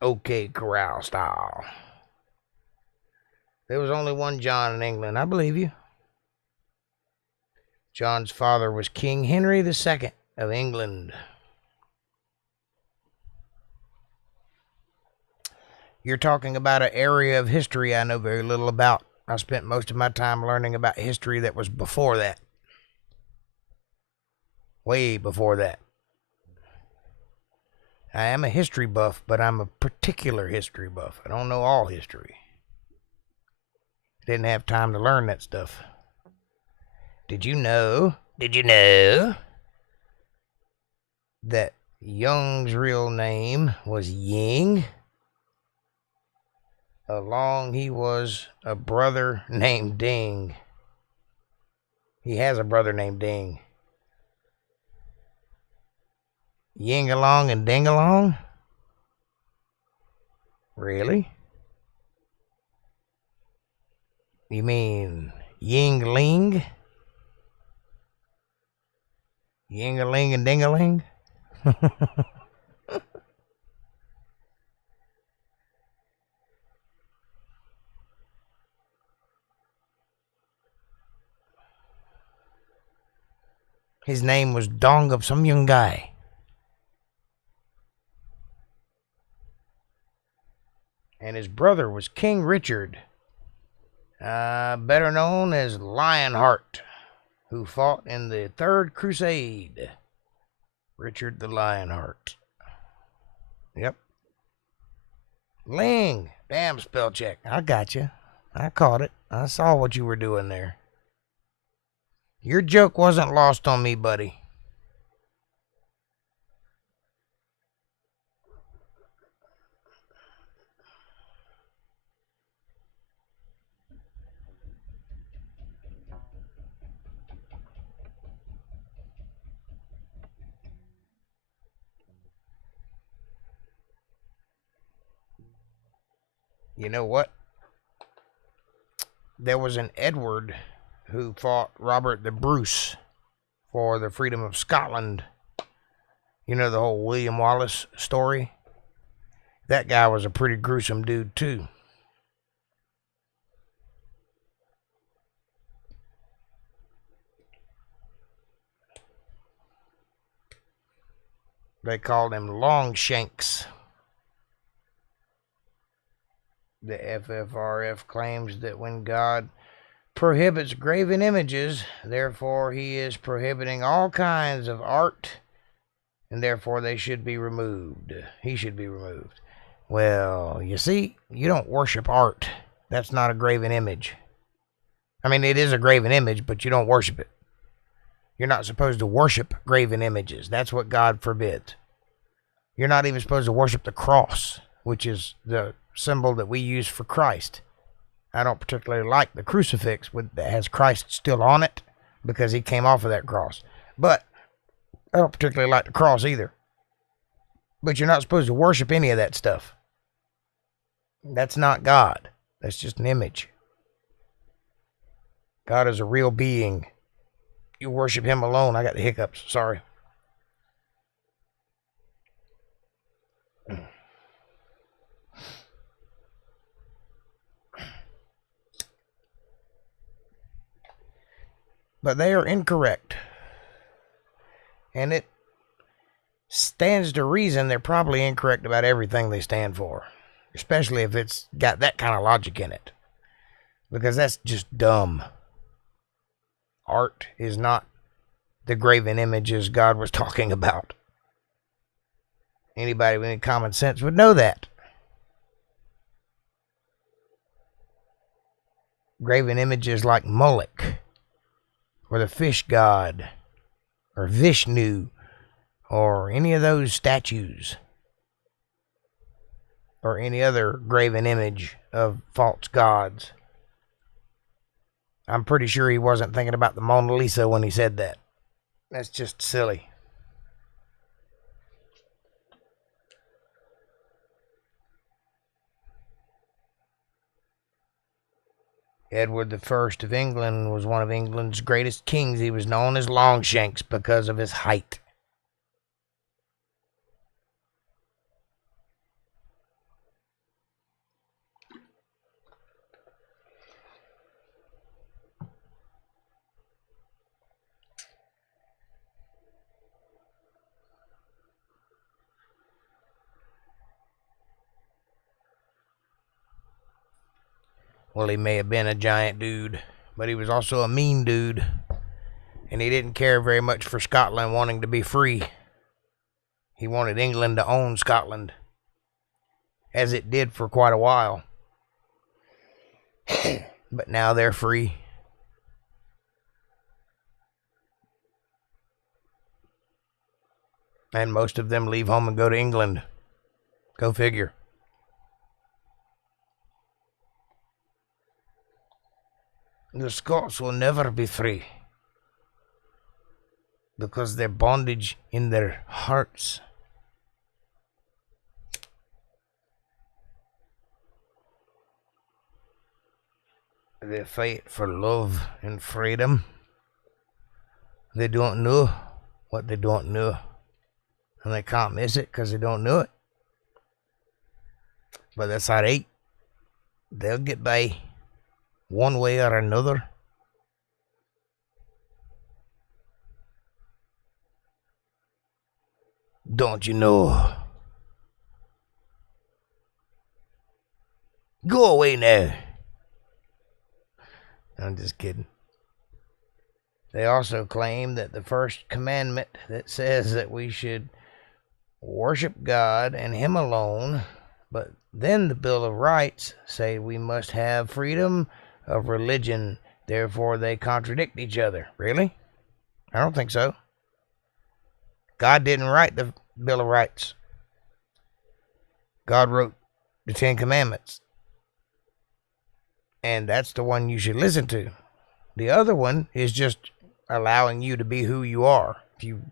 OK Corral style. There was only one John in England. I believe you. John's father was King Henry II of England. You're talking about an area of history I know very little about. I spent most of my time learning about history that was before that. Way before that. I am a history buff, but I'm a particular history buff. I don't know all history. Didn't have time to learn that stuff. Did you know that Young's real name was Ying? Along he was a brother named Ding. He has a brother named Ding. Ying along and ding along? Really? You mean Ying Ling? Ying-a-ling and ding-a-ling? His name was Dong of some young guy. And his brother was King Richard, better known as Lionheart, who fought in the Third Crusade. Richard the Lionheart. Yep. Ling. Damn, spell check. I got you. I caught it. I saw what you were doing there. Your joke wasn't lost on me, buddy. You know what? There was an Edward who fought Robert the Bruce for the freedom of Scotland. You know the whole William Wallace story? That guy was a pretty gruesome dude, too. They called him Longshanks. The FFRF claims that when God prohibits graven images, therefore he is prohibiting all kinds of art, and therefore they should be removed. He should be removed. Well, you see, you don't worship art. That's not a graven image. I mean, it is a graven image, but you don't worship it. You're not supposed to worship graven images. That's what God forbids. You're not even supposed to worship the cross, which is the symbol that we use for Christ. I don't particularly like the crucifix that has Christ still on it because he came off of that cross. But I don't particularly like the cross either. But you're not supposed to worship any of that stuff. That's not God. That's just an image. God is a real being. You worship him alone. I got the hiccups. Sorry. But they are incorrect. And it stands to reason they're probably incorrect about everything they stand for. Especially if it's got that kind of logic in it. Because that's just dumb. Art is not the graven images God was talking about. Anybody with any common sense would know that. Graven images like Moloch or the fish god, or Vishnu, or any of those statues, or any other graven image of false gods. I'm pretty sure he wasn't thinking about the Mona Lisa when he said that. That's just silly. Edward I of England was one of England's greatest kings. He was known as Longshanks because of his height. Well, he may have been a giant dude, but he was also a mean dude. And he didn't care very much for Scotland wanting to be free. He wanted England to own Scotland, as it did for quite a while. But now they're free. And most of them leave home and go to England. Go figure. The Scots will never be free, because they're bondage in their hearts. They fight for love and freedom. They don't know what they don't know, and they can't miss it because they don't know it. But that's alright. They'll get by one way or another. Don't you know? Go away now. I'm just kidding. They also claim that the first commandment that says that we should worship God and Him alone, but then the Bill of Rights say we must have freedom of religion, therefore they contradict each other. Really? I don't think so. God didn't write the Bill of Rights. God wrote the Ten Commandments. And that's the one you should listen to. The other one is just allowing you to be who you are. If you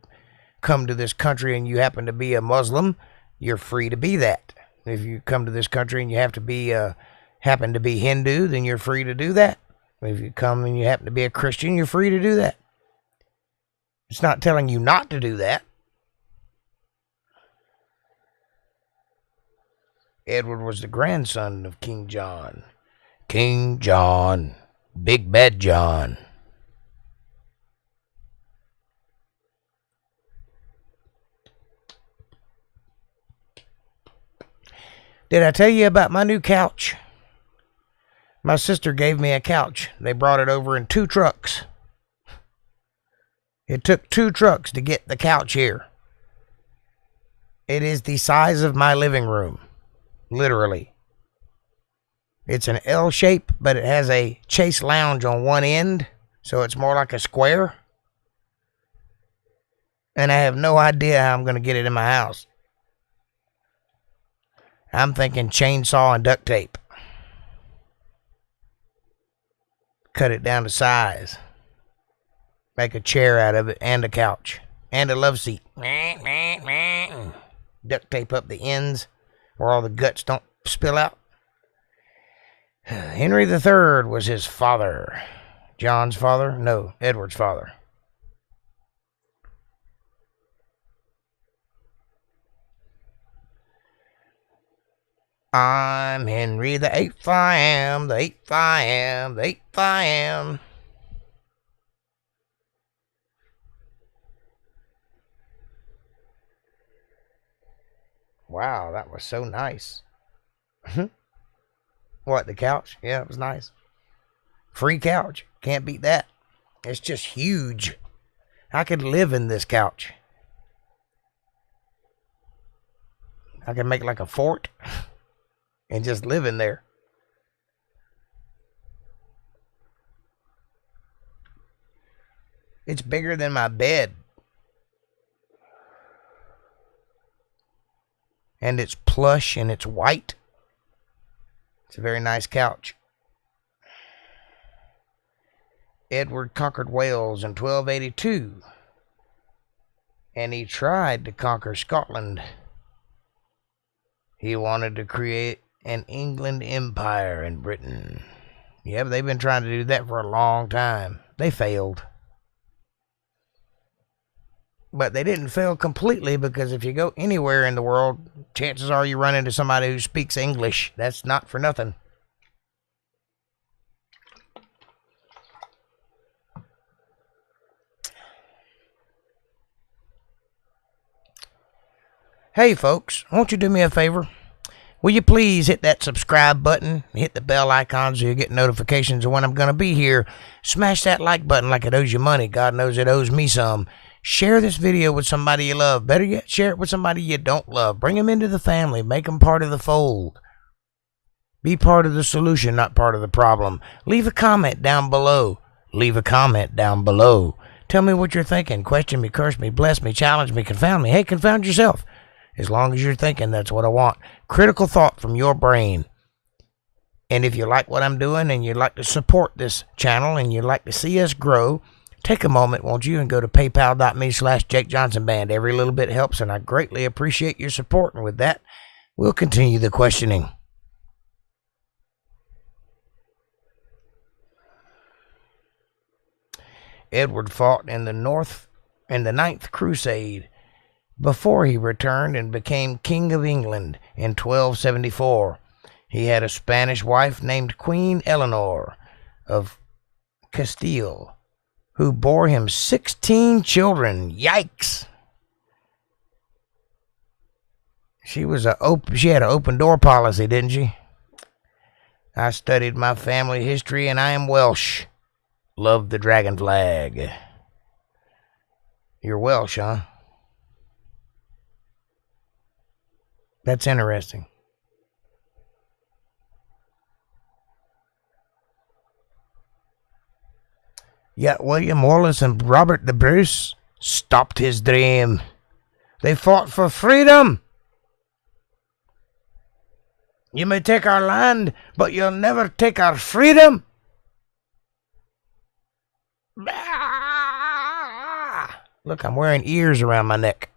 come to this country and you happen to be a Muslim, you're free to be that. If you come to this country and you have to be happen to be Hindu, then you're free to do that. If you come and you happen to be a Christian, you're free to do that. It's not telling you not to do that. Edward was the grandson of King John. King John. Big Bad John. Did I tell you about my new couch? My sister gave me a couch. They brought it over in 2 trucks. It took 2 trucks to get the couch here. It is the size of my living room. Literally. It's an L shape, but it has a chase lounge on one end, so it's more like a square. And I have no idea how I'm going to get it in my house. I'm thinking chainsaw and duct tape. Cut it down to size. Make a chair out of it and a couch. And a love seat. Duct tape up the ends where all the guts don't spill out. Henry III was his father. John's father? No, Edward's father. I'm Henry the 8th, I am, the 8th I am, the 8th I am. Wow, that was so nice. What, the couch? Yeah, it was nice. Free couch. Can't beat that. It's just huge. I could live in this couch. I could make like a fort and just live in there. It's bigger than my bed. And it's plush and it's white. It's a very nice couch. Edward conquered Wales in 1282. And he tried to conquer Scotland. He wanted to create an England empire in Britain. Yeah, but they've been trying to do that for a long time. They failed. But they didn't fail completely, because if you go anywhere in the world, chances are you run into somebody who speaks English. That's not for nothing. Hey folks, won't you do me a favor? Will you please hit that subscribe button, hit the bell icon so you get notifications of when I'm going to be here. Smash that like button like it owes you money. God knows it owes me some. Share this video with somebody you love. Better yet, share it with somebody you don't love. Bring them into the family. Make them part of the fold. Be part of the solution, not part of the problem. Leave a comment down below. Leave a comment down below. Tell me what you're thinking. Question me, curse me, bless me, challenge me, confound me. Hey, confound yourself. As long as you're thinking, that's what I want. Critical thought from your brain. And if you like what I'm doing and you'd like to support this channel and you'd like to see us grow, take a moment, won't you, and go to paypal.me/JakeJohnsonBand. Every little bit helps, and I greatly appreciate your support. And with that, we'll continue the questioning. Edward fought in the Ninth Crusade before he returned and became King of England in 1274. He had a Spanish wife named Queen Eleanor of Castile, who bore him 16 children. Yikes! She had an open door policy, didn't she? I studied my family history, and I am Welsh. Love the dragon flag. You're Welsh, huh? That's interesting. Yet William Wallace and Robert the Bruce stopped his dream. They fought for freedom. You may take our land, but you'll never take our freedom. Look, I'm wearing ears around my neck.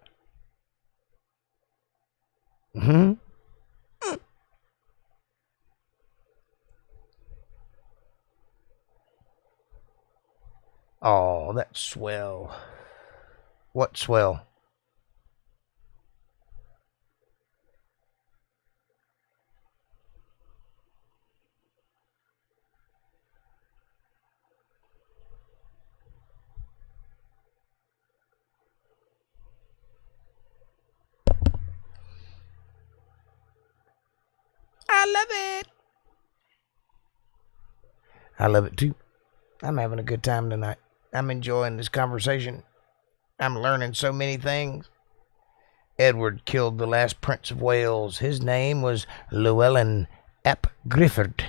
Oh, that's swell. What swell? I love it. I love it too. I'm having a good time tonight. I'm enjoying this conversation. I'm learning so many things. Edward killed the last Prince of Wales. His name was Llewellyn ap Griffith.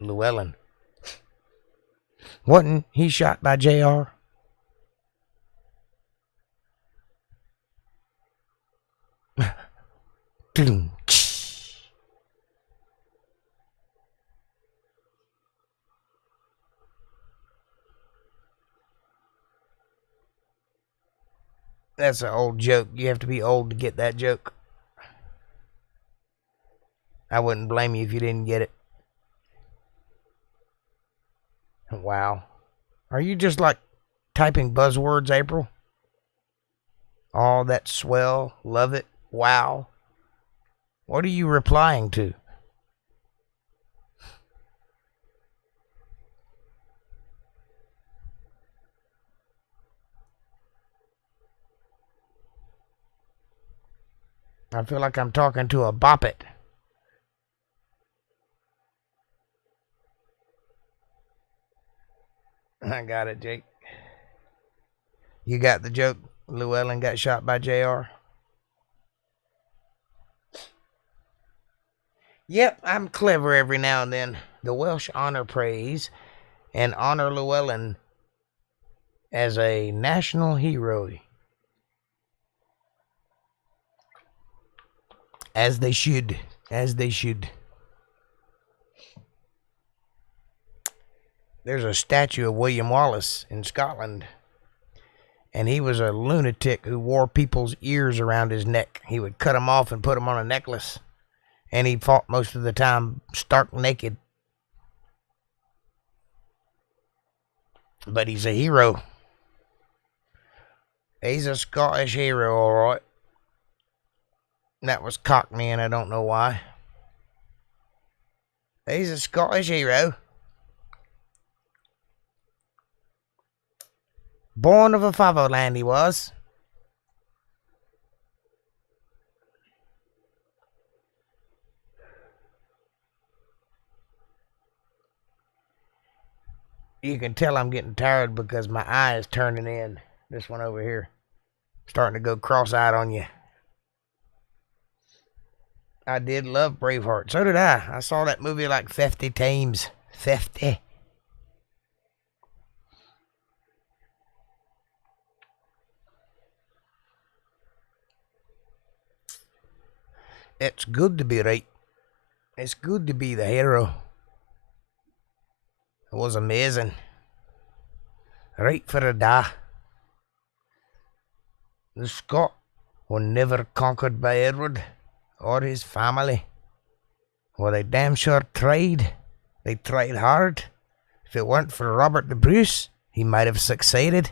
Llewellyn. Wasn't he shot by JR? That's an old joke. You have to be old to get that joke. I wouldn't blame you if you didn't get it. Wow. Are you just like typing buzzwords, April? All that swell, love it, wow. What are you replying to? I feel like I'm talking to a boppet. I got it, Jake. You got the joke? Llewellyn got shot by JR? Yep, I'm clever every now and then. The Welsh honor praise and honor Llewellyn as a national hero. As they should. As they should. There's a statue of William Wallace in Scotland. And he was a lunatic who wore people's ears around his neck. He would cut them off and put them on a necklace. And he fought most of the time stark naked. But he's a hero. He's a Scottish hero, alright. That was Cockney, and I don't know why. He's a Scottish hero. Born of a fatherland he was. You can tell I'm getting tired because my eye is turning in. This one over here. Starting to go cross-eyed on you. I did love Braveheart. So did I. I saw that movie like 50 times. 50. It's good to be right. It's good to be the hero. It was amazing. Right for a day. The Scot were never conquered by Edward or his family. Well, they damn sure tried. They tried hard. If it weren't for Robert the Bruce, he might have succeeded.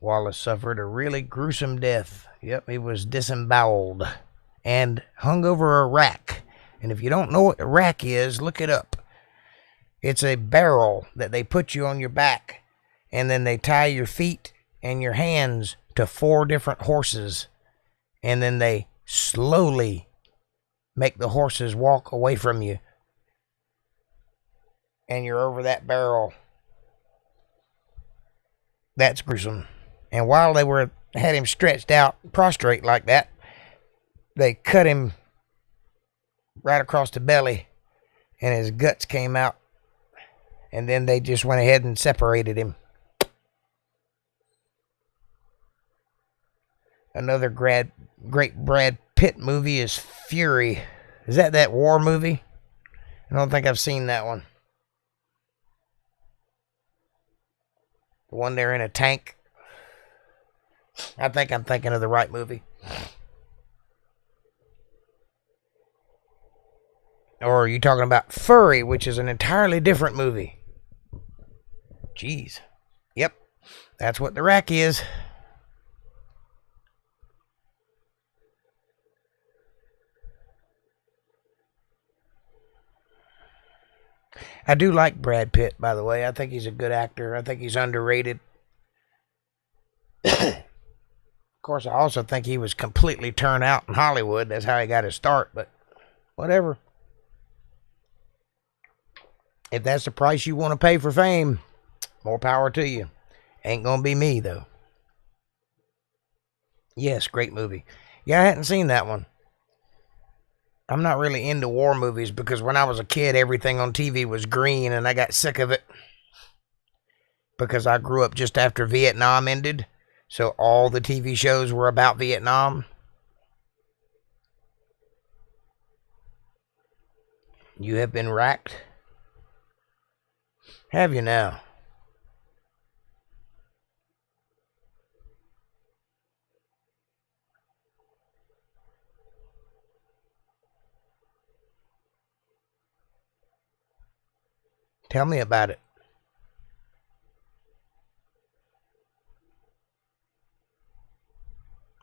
Wallace suffered a really gruesome death. Yep, he was disemboweled and hung over a rack. And if you don't know what a rack is, look it up. It's a barrel that they put you on your back, and then they tie your feet and your hands to 4 different horses, and then they slowly make the horses walk away from you. And you're over that barrel. That's gruesome. And while they had him stretched out, prostrate like that, they cut him right across the belly, and his guts came out. And then they just went ahead and separated him. Another great Brad Pitt movie is Fury. Is that war movie? I don't think I've seen that one. The one they're in a tank. I think I'm thinking of the right movie. Or are you talking about Furry, which is an entirely different movie? Jeez. Yep. That's what the rack is. I do like Brad Pitt, by the way. I think he's a good actor. I think he's underrated. Of course, I also think he was completely turned out in Hollywood. That's how he got his start, but whatever. If that's the price you want to pay for fame, more power to you. Ain't gonna be me, though. Yes, great movie. Yeah, I hadn't seen that one. I'm not really into war movies because when I was a kid, everything on TV was green and I got sick of it. Because I grew up just after Vietnam ended. So all the TV shows were about Vietnam. You have been racked? Have you now? Tell me about it.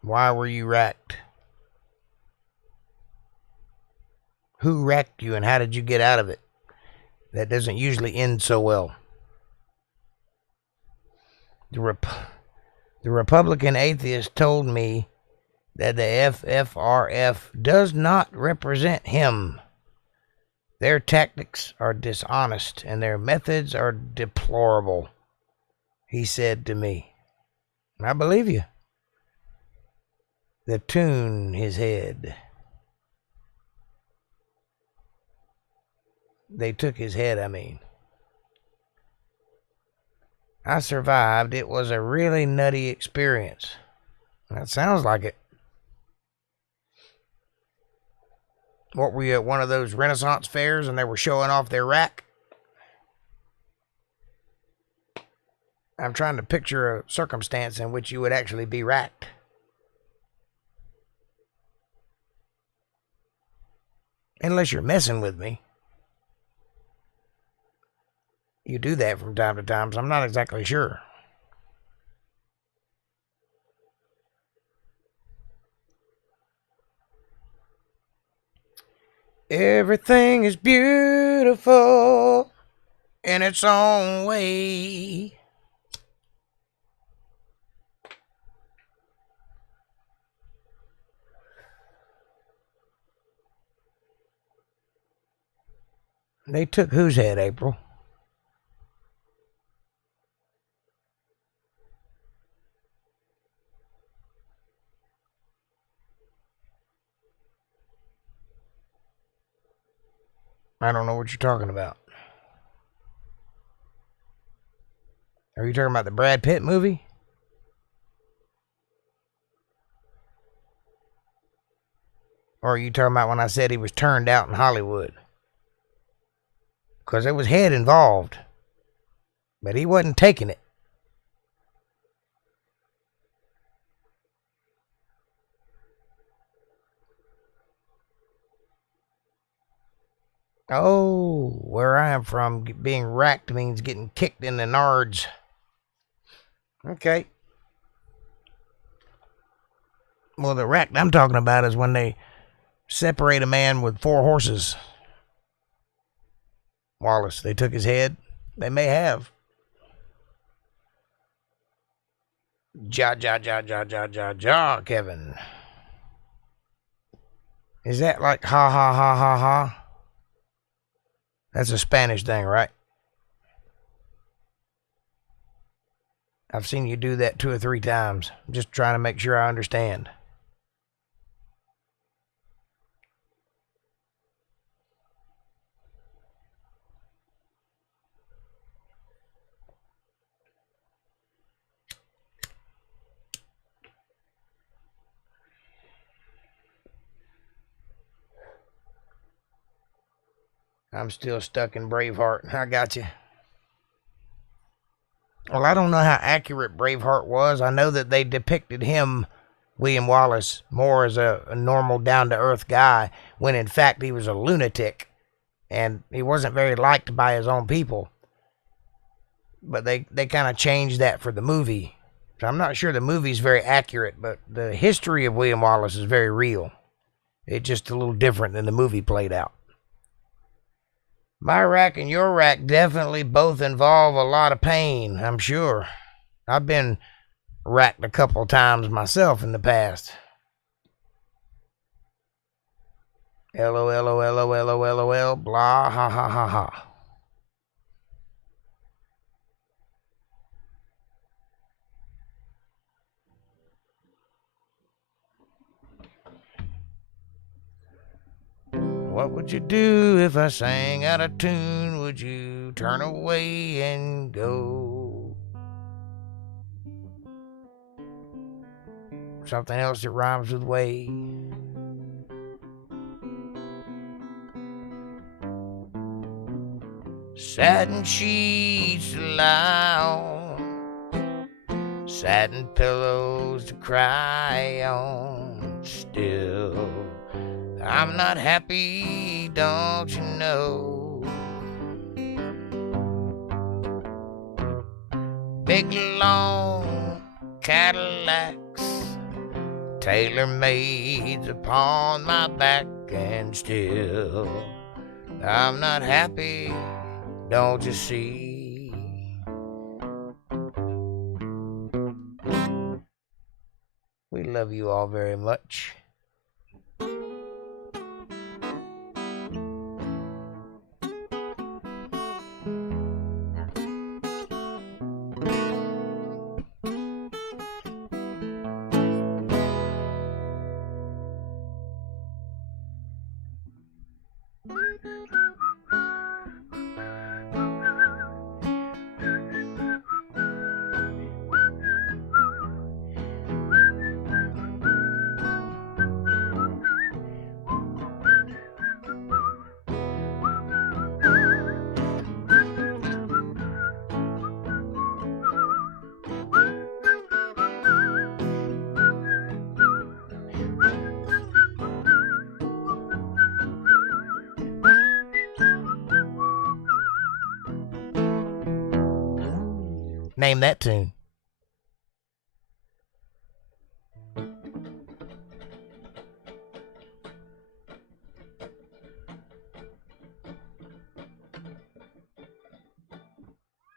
Why were you racked? Who wrecked you and how did you get out of it? That doesn't usually end so well. The Republican atheist told me that the FFRF does not represent him. Their tactics are dishonest and their methods are deplorable, he said to me. I believe you. They tune his head. They took his head, I mean. I survived. It was a really nutty experience. That sounds like it. What, were you at one of those Renaissance fairs and they were showing off their rack? I'm trying to picture a circumstance in which you would actually be racked. Unless you're messing with me. You do that from time to time, so I'm not exactly sure. Everything is beautiful in its own way. They took whose head, April? I don't know what you're talking about. Are you talking about the Brad Pitt movie? Or are you talking about when I said he was turned out in Hollywood? Because there was head involved. But he wasn't taking it. Oh, where I am from, being racked means getting kicked in the nards. Okay. Well, the rack I'm talking about is when they separate a man with 4 horses. Wallace, they took his head. They may have. Ja, Kevin. Is that like ha, ha, ha, ha, ha? That's a Spanish thing, right? I've seen you do that 2 or 3 times. I'm just trying to make sure I understand. I'm still stuck in Braveheart. I got you. Well, I don't know how accurate Braveheart was. I know that they depicted him, William Wallace, more as a normal, down-to-earth guy, when in fact he was a lunatic, and he wasn't very liked by his own people. But they kind of changed that for the movie. So I'm not sure the movie's very accurate, but the history of William Wallace is very real. It's just a little different than the movie played out. My rack and your rack definitely both involve a lot of pain, I'm sure. I've been racked a couple times myself in the past. LOL, blah, ha, ha, ha, ha. What would you do if I sang out of tune? Would you turn away and go? Something else that rhymes with way. Satin sheets to lie on, satin pillows to cry on. Still, I'm not happy, don't you know? Big long Cadillacs, tailor-made upon my back, and still I'm not happy, don't you see? We love you all very much. Name that tune.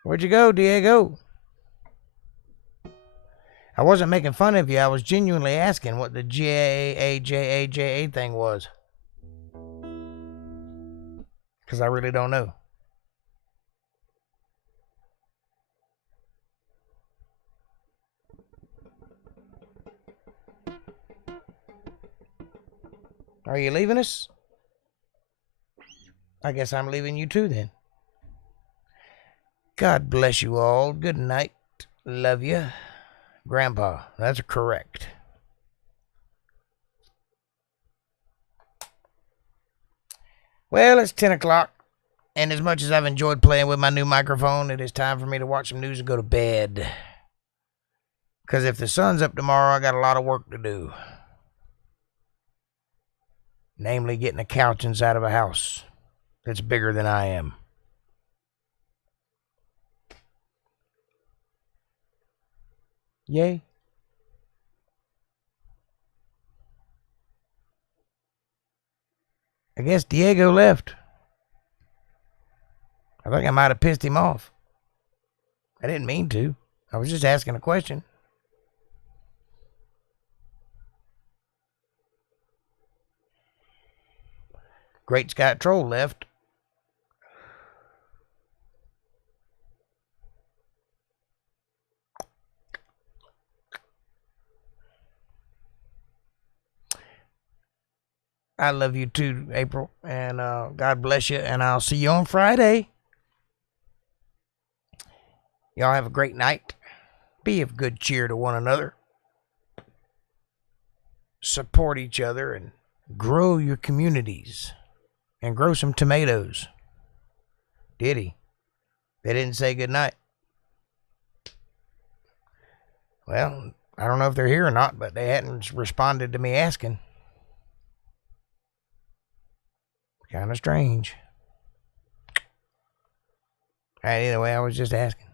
Where'd you go, Diego? I wasn't making fun of you. I was genuinely asking what the J-A-J-A-J-A thing was. Because I really don't know. Are you leaving us? I guess I'm leaving you too then. God bless you all. Good night. Love you. Grandpa, that's correct. Well, it's 10 o'clock, and as much as I've enjoyed playing with my new microphone, it is time for me to watch some news and go to bed. Because if the sun's up tomorrow, I got a lot of work to do. Namely, getting a couch inside of a house that's bigger than I am. Yay. I guess Diego left. I think I might have pissed him off. I didn't mean to. I was just asking a question. Great Scott Troll left. I love you too, April, and God bless you, and I'll see you on Friday. Y'all have a great night. Be of good cheer to one another. Support each other and grow your communities. And grow some tomatoes. Did he? They didn't say good night. Well, I don't know if they're here or not, but they hadn't responded to me asking. Kind of strange. Either way, I was just asking.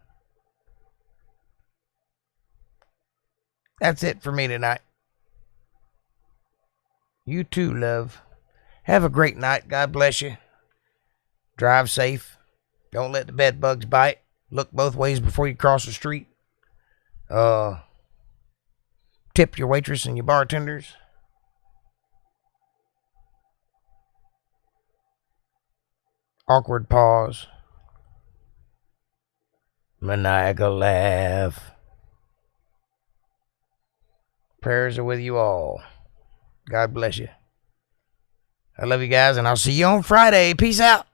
That's it for me tonight. You too, love. Have a great night. God bless you. Drive safe. Don't let the bed bugs bite. Look both ways before you cross the street. Tip your waitress and your bartenders. Awkward pause. Maniacal laugh. Prayers are with you all. God bless you. I love you guys, and I'll see you on Friday. Peace out.